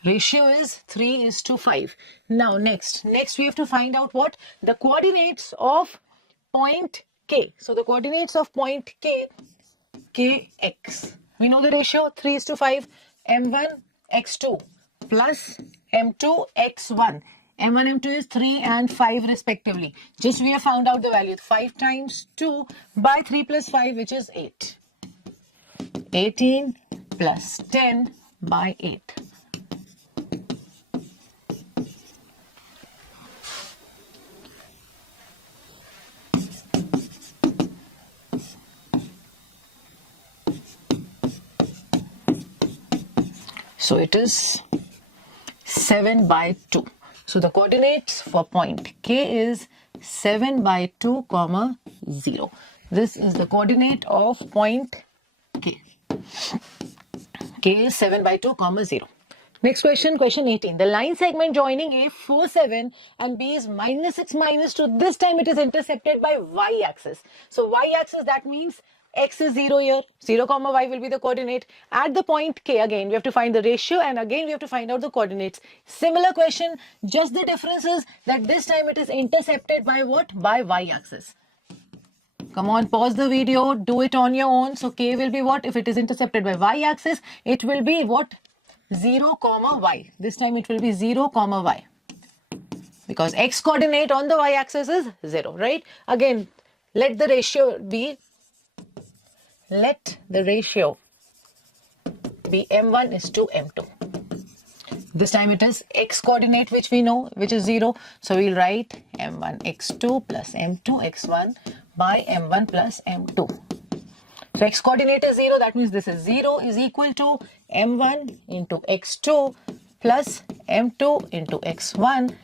Ratio is 3:5. Now next we have to find out what? The coordinates of point K. So the coordinates of point K, Kx. We know the ratio 3:5, m1 x2 plus m2 x1. m1, m2 is 3 and 5 respectively. Just we have found out the value. 5 times 2 by 3 plus 5, which is 8. 18 plus 10 by 8. So it is 7 by 2. So the coordinates for point K is 7 by 2, 0. This is the coordinate of point K. K is 7 by 2, 0. Next question, question 18. The line segment joining A 4, 7 and B is -6, -2. This time it is intercepted by y-axis. So y-axis, that means x is 0 here. 0, y will be the coordinate. At the point K, again, we have to find the ratio and again we have to find out the coordinates. Similar question, just the difference is that this time it is intercepted by what? By y-axis. Come on, pause the video, do it on your own. So K will be what? If it is intercepted by y-axis, it will be what? 0, y. This time it will be 0, y. Because x coordinate on the y-axis is 0, right? Again, let the ratio be m1 is to m2. This time it is x coordinate, which we know, which is 0. So we'll write m1 x2 plus m2 x1 by m1 plus m2. So x coordinate is 0. That means this is 0 is equal to m1 into x2 plus m2 into x1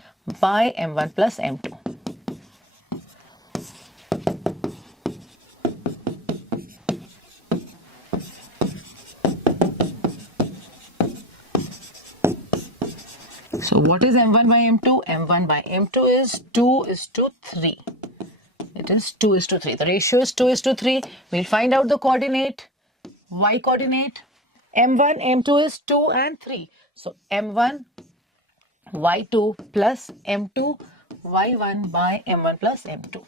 by m1 plus m2. So what is m1 by m2? m1 by m2 is 2:3. It is 2:3. The ratio is 2:3. We'll find out the coordinate, y coordinate. m1, m2 is 2 and 3. So m1 y2 plus m2 y1 by m1 plus m2.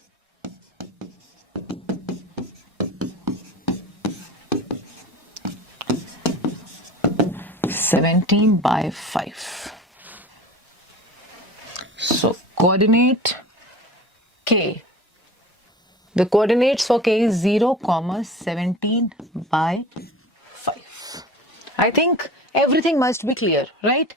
(17 by 5). So coordinate K. The coordinates for K is 0, 17 by 5. I think everything must be clear, right?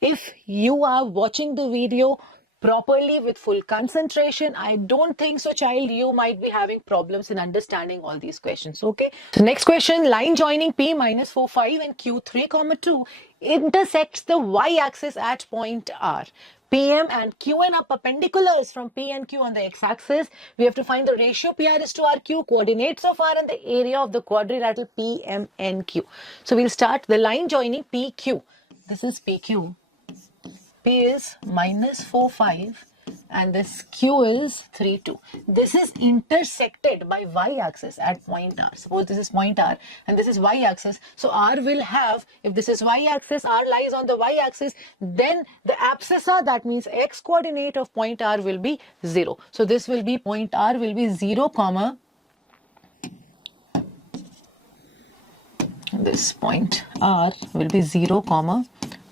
If you are watching the video properly with full concentration, I don't think so, child, you might be having problems in understanding all these questions, okay? So next question, line joining P -4, 5 and Q 3, 2 intersects the y-axis at point R. PM and QN are perpendiculars from P and Q on the x-axis. We have to find the ratio PR is to RQ, coordinates of R and the area of the quadrilateral PMNQ. So we'll start the line joining PQ. This is PQ. P is -4, 5 and this Q is 3, 2. This is intersected by y-axis at point R. Suppose this is point R and this is y-axis. So R will have, if this is y-axis, R lies on the y-axis, then the abscissa, that means x coordinate of point R will be 0. So this will be, point R will be 0, this point R will be 0,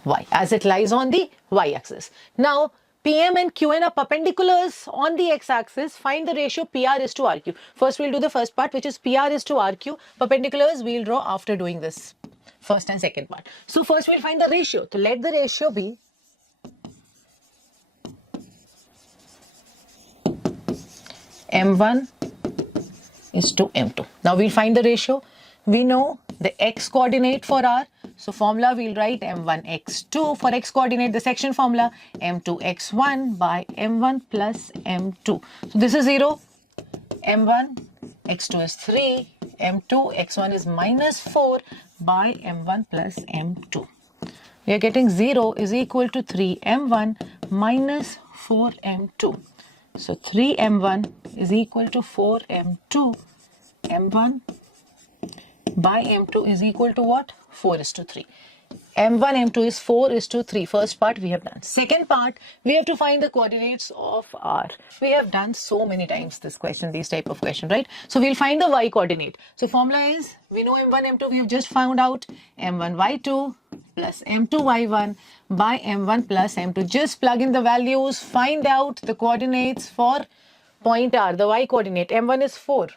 y, as it lies on the y-axis. Now, PM and QN are perpendiculars on the x-axis. Find the ratio PR is to RQ. First, we'll do the first part, which is PR is to RQ. Perpendiculars we'll draw after doing this first and second part. So first, we'll find the ratio. So let the ratio be M1 is to M2. Now, we'll find the ratio. We know the x coordinate for R. So formula, we'll write m1 x2 for x coordinate, the section formula, m2 x1 by m1 plus m2. So this is 0, m1 x2 is 3, m2 x1 is -4 by m1 plus m2. We are getting 0 is equal to 3 m1 minus 4 m2. So 3 m1 is equal to 4 m2, m1 by m2 is equal to what? 4:3. m1, m2 is 4:3. First part we have done. Second part, we have to find the coordinates of R. We have done so many times this question, these type of question, right? So we'll find the y coordinate. So formula is, we know m1, m2, we have just found out m1 y2 plus m2 y1 by m1 plus m2. Just plug in the values, find out the coordinates for point R, the y coordinate. m1 is 4.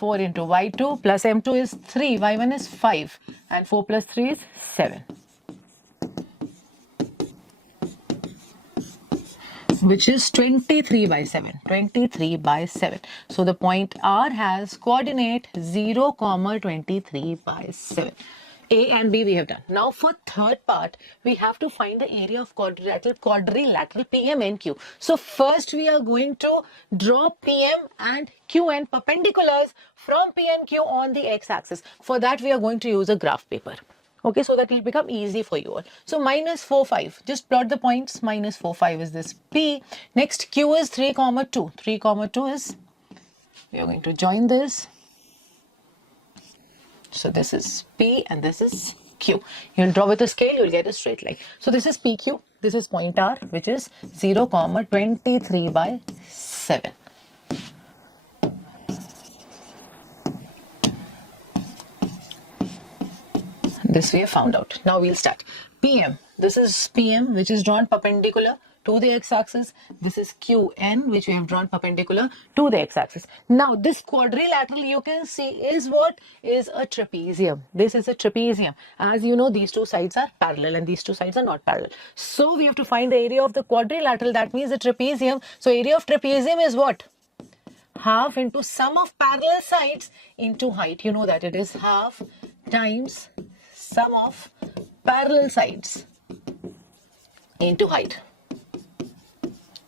4 into y2 plus m2 is 3, y1 is 5, and 4 plus 3 is 7. Which is 23 by 7. 23 by 7. So the point R has coordinate 0, 23 by 7. A and B we have done. Now for third part, we have to find the area of quadrilateral PM and Q. So first we are going to draw PM and QN perpendiculars from P and Q on the x-axis. For that we are going to use a graph paper. Okay, so that will become easy for you all. So minus 4, 5. Just plot the points. Minus 4, 5 is this P. Next Q is 3, 2. 3, 2 is, we are going to join this. So this is P and this is Q. You'll draw with a scale, you'll get a straight line. So this is PQ, this is point R, which is 0, 23 by 7. This we have found out. Now we'll start. PM, this is PM, which is drawn perpendicular to the x-axis. This is QN, which we have drawn perpendicular to the x-axis. Now this quadrilateral you can see is what? Is a trapezium. This is a trapezium. As you know, these two sides are parallel and these two sides are not parallel. So we have to find the area of the quadrilateral, that means the trapezium. So area of trapezium is what? Half into sum of parallel sides into height. You know that it is half times sum of parallel sides into height.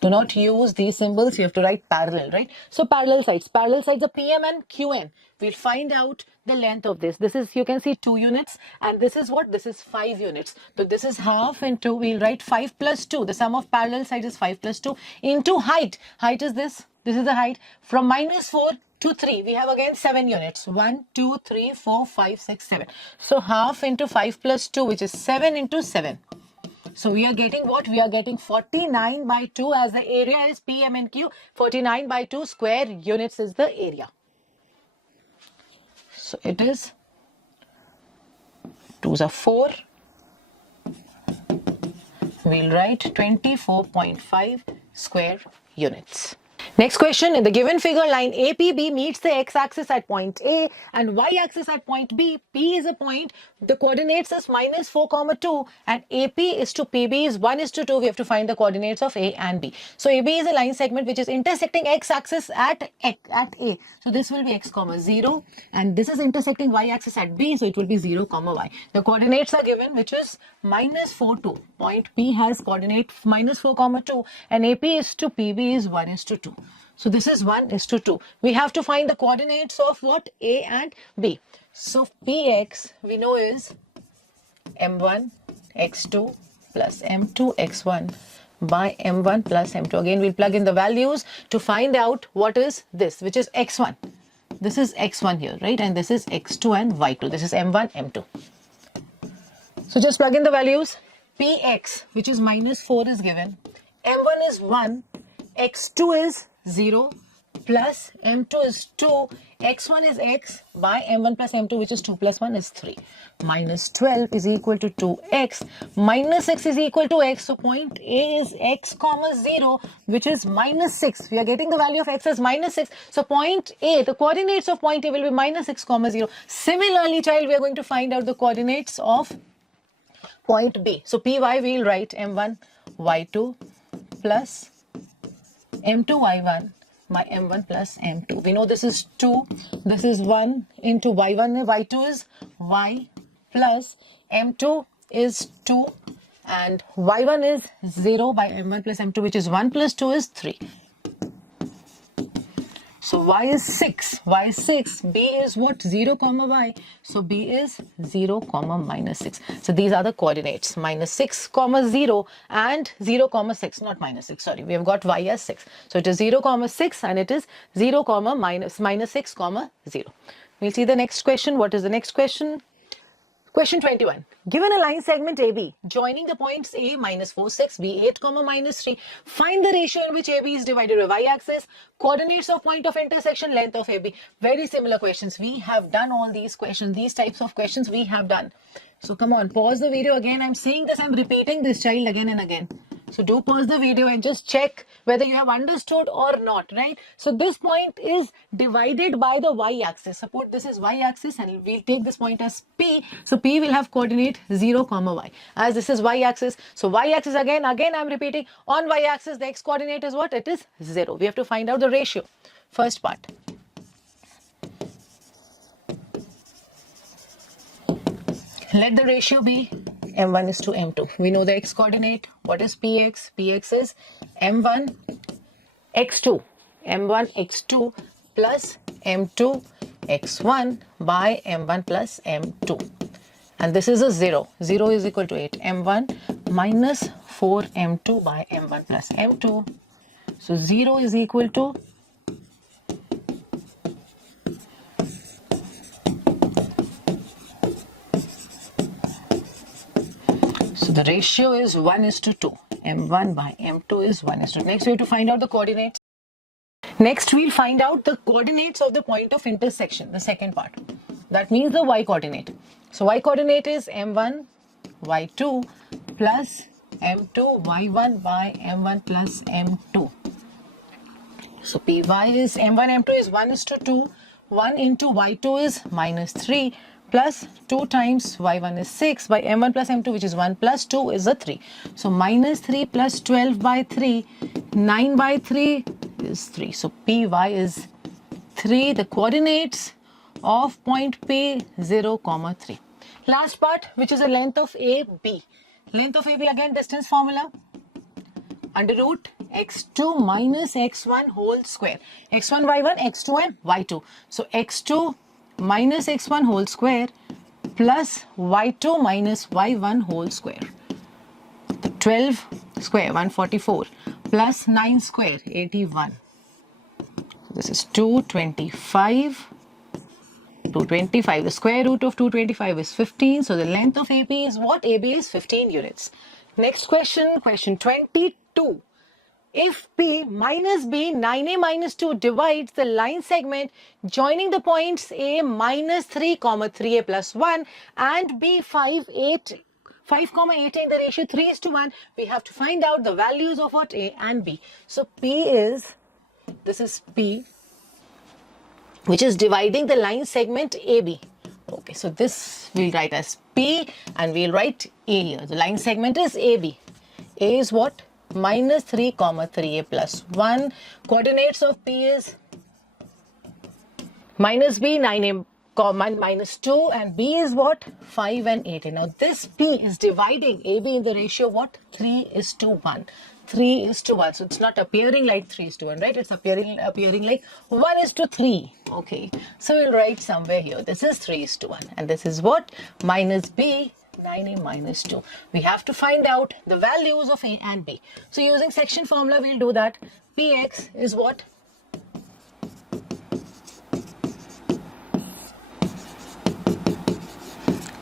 Do not use these symbols, you have to write parallel, right? So parallel sides are PM and QN. We'll find out the length of this. This is, you can see 2 units, and this is what? This is 5 units. So this is half into, we'll write 5 plus 2. The sum of parallel sides is 5 plus 2 into height. Height is this. This is the height. From minus 4 to 3, we have again 7 units. 1, 2, 3, 4, 5, 6, 7. So half into 5 plus 2, which is 7 into 7. So we are getting what? We are getting 49 by 2 as the area is PM and Q. 49 by 2 square units is the area. So it is 2s are 4. We'll write 24.5 square units. Next question, in the given figure, line APB meets the x-axis at point A and y-axis at point B. P is a point, the coordinates is minus 4, 2, and AP is to PB is 1:2. We have to find the coordinates of A and B. So AB is a line segment which is intersecting x-axis at A. So this will be x, 0, and this is intersecting y-axis at B, so it will be 0, y. The coordinates are given, which is minus 4, 2. Point P has coordinate minus 4, 2, and AP is to PB is 1:2. So this is 1:2. We have to find the coordinates of what? A and B. So Px we know is m1 x2 plus m2 x1 by m1 plus m2. Again we'll plug in the values to find out what is this, which is x1. This is x1 here, right? And this is x2 and y2. This is m1, m2. So just plug in the values. Px, which is minus 4, is given. m1 is 1. x2 is 0 plus m2 is 2, x1 is x by m1 plus m2, which is 2 plus 1 is 3. Minus 12 is equal to 2x. Minus x is equal to x. So point A is x, 0, which is minus 6. We are getting the value of x as minus 6. So point A, the coordinates of point A will be minus 6, 0. Similarly, child, we are going to find out the coordinates of point B. So Py we will write m1 y2 plus m2 y1 by m1 plus m2. We know this is 2. This is 1 into y1. y2 is y plus m2 is 2. And y1 is 0 by m1 plus m2, which is 1 plus 2 is 3. So y is 6. Y is 6. B is what? 0 comma y. So B is 0 comma minus 6. So these are the coordinates. Minus 6 comma 0 and 0 comma 6. Not minus 6. Sorry. We have got y as 6. So it is 0 comma 6 and it is 0 comma minus 6 comma 0. We'll see the next question. What is the next question? Question 21. Given a line segment AB joining the points A minus 4, 6, B 8, comma minus 3, find the ratio in which AB is divided by y-axis, coordinates of point of intersection, length of AB. Very similar questions. We have done all these questions. These types of questions we have done. So come on, pause the video again. I'm saying this, I'm repeating this child again and again. So do pause the video and just check whether you have understood or not, right? So this point is divided by the y-axis. Suppose this is y-axis and we'll take this point as P. So P will have coordinate 0 comma y. As this is y-axis, so y-axis again I'm repeating, on y-axis the x coordinate is what? It is 0. We have to find out the ratio. First part. Let the ratio be m1 is to m2. We know the x coordinate. What is px? Px is m1 x2. m1 x2 plus m2 x1 by m1 plus m2. And this is a 0. 0 is equal to 8. m1 minus 4 m2 by m1 plus m2. So 0 is equal to the ratio is 1 is to 2. m1 by m2 is 1 is to 2. Next, we have to find out the coordinates. Next, we'll find out the coordinates of the point of intersection, the second part. That means the y coordinate. So, y coordinate is m1, y2 plus m2, y1 by m1 plus m2. So, py is m1, m2 is 1 is to 2. 1 into y2 is minus 3. Plus 2 times y1 is 6 by m1 plus m2, which is 1 plus 2 is a 3. So minus 3 plus 12 by 3, 9 by 3 is 3. So py is 3. The coordinates of point P 0 comma 3. Last part, which is the length of AB. Length of AB, again distance formula. Under root x2 minus x1 whole square. x1 y1, x2 and y2. So x2 minus x1 whole square plus y2 minus y1 whole square. 12 square 144 plus 9 square 81. This is 225. 225. The square root of 225 is 15. So the length of AB is what? AB is 15 units. Next question, question 22. If P minus B 9A minus 2 divides the line segment joining the points A minus 3 comma 3A plus 1 and B 5 comma 8 in the ratio 3 is to 1, we have to find out the values of what? A and B. So P is, this is P, which is dividing the line segment AB. Okay, so this we'll write as P and we'll write A here. The line segment is AB. A is what? Minus 3 comma 3A plus 1. Coordinates of P is minus B 9A comma minus 2 and B is what? 5 and 8. Now this P is dividing AB in the ratio what? 3 is to 1. 3 is to 1. So it's not appearing like 3 is to 1, right? It's appearing like 1 is to 3. Okay. So we'll write somewhere here. This is 3 is to 1. And this is what? Minus B 9A minus 2. We have to find out the values of A and B. So using section formula, we'll do that. Px is what?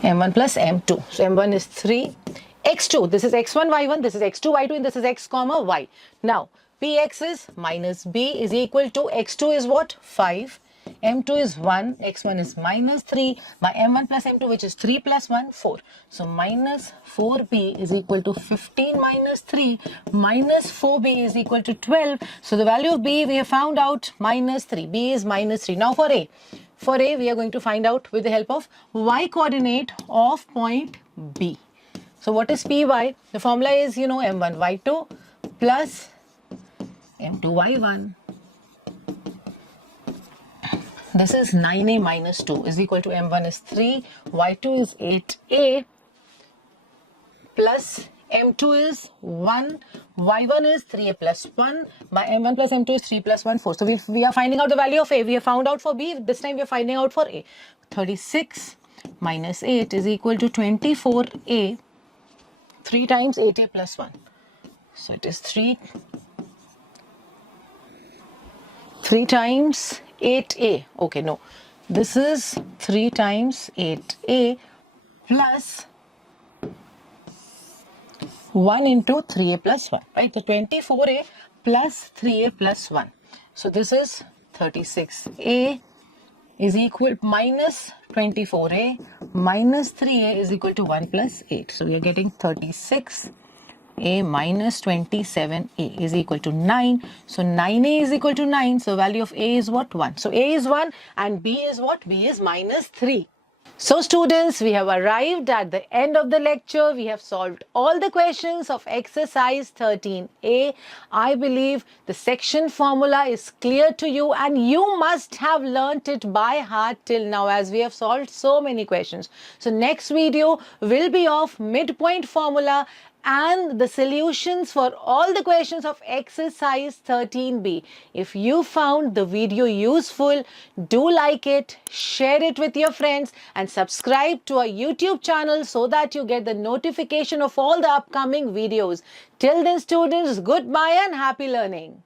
m1 plus m2. So m1 is 3. x2, this is x1, y1, this is x2, y2, and this is x comma y. Now, px is minus b is equal to x2 is what? 5. m2 is 1, x1 is minus 3 by m1 plus m2, which is 3 plus 1, 4. So minus 4b is equal to 15 minus 3 minus 4b is equal to 12. So the value of b we have found out minus 3. B is minus 3. Now for A. For A, we are going to find out with the help of y coordinate of point B. So what is Py? The formula is, you know, m1 y2 plus m2 y1. This is 9A minus 2 is equal to m1 is 3, y2 is 8A plus m2 is 1, y1 is 3a plus 1, by m1 plus m2 is 3 plus 1, 4. So we are finding out the value of a. We have found out for b. This time we are finding out for a. 36 minus 8 is equal to 24a. 3 times 8a plus 1. So it is 3 times 8a. Okay, no. This is 3 times 8a plus 1 into 3a plus 1, right? So 24a plus 3a plus 1. So this is 36a is equal minus 24a minus 3a is equal to 1 plus 8. So we are getting 36a minus 27a is equal to 9. So 9a is equal to 9. So value of a is what? 1. So a is 1 and b is what? B is minus 3. So students, we have arrived at the end of the lecture. We have solved all the questions of exercise 13a. I believe the section formula is clear to you and you must have learnt it by heart till now as we have solved so many questions. So next video will be of midpoint formula and the solutions for all the questions of exercise 13b. If you found the video useful, do like it, share it with your friends and subscribe to our YouTube channel so that you get the notification of all the upcoming videos. Till then students, goodbye and happy learning.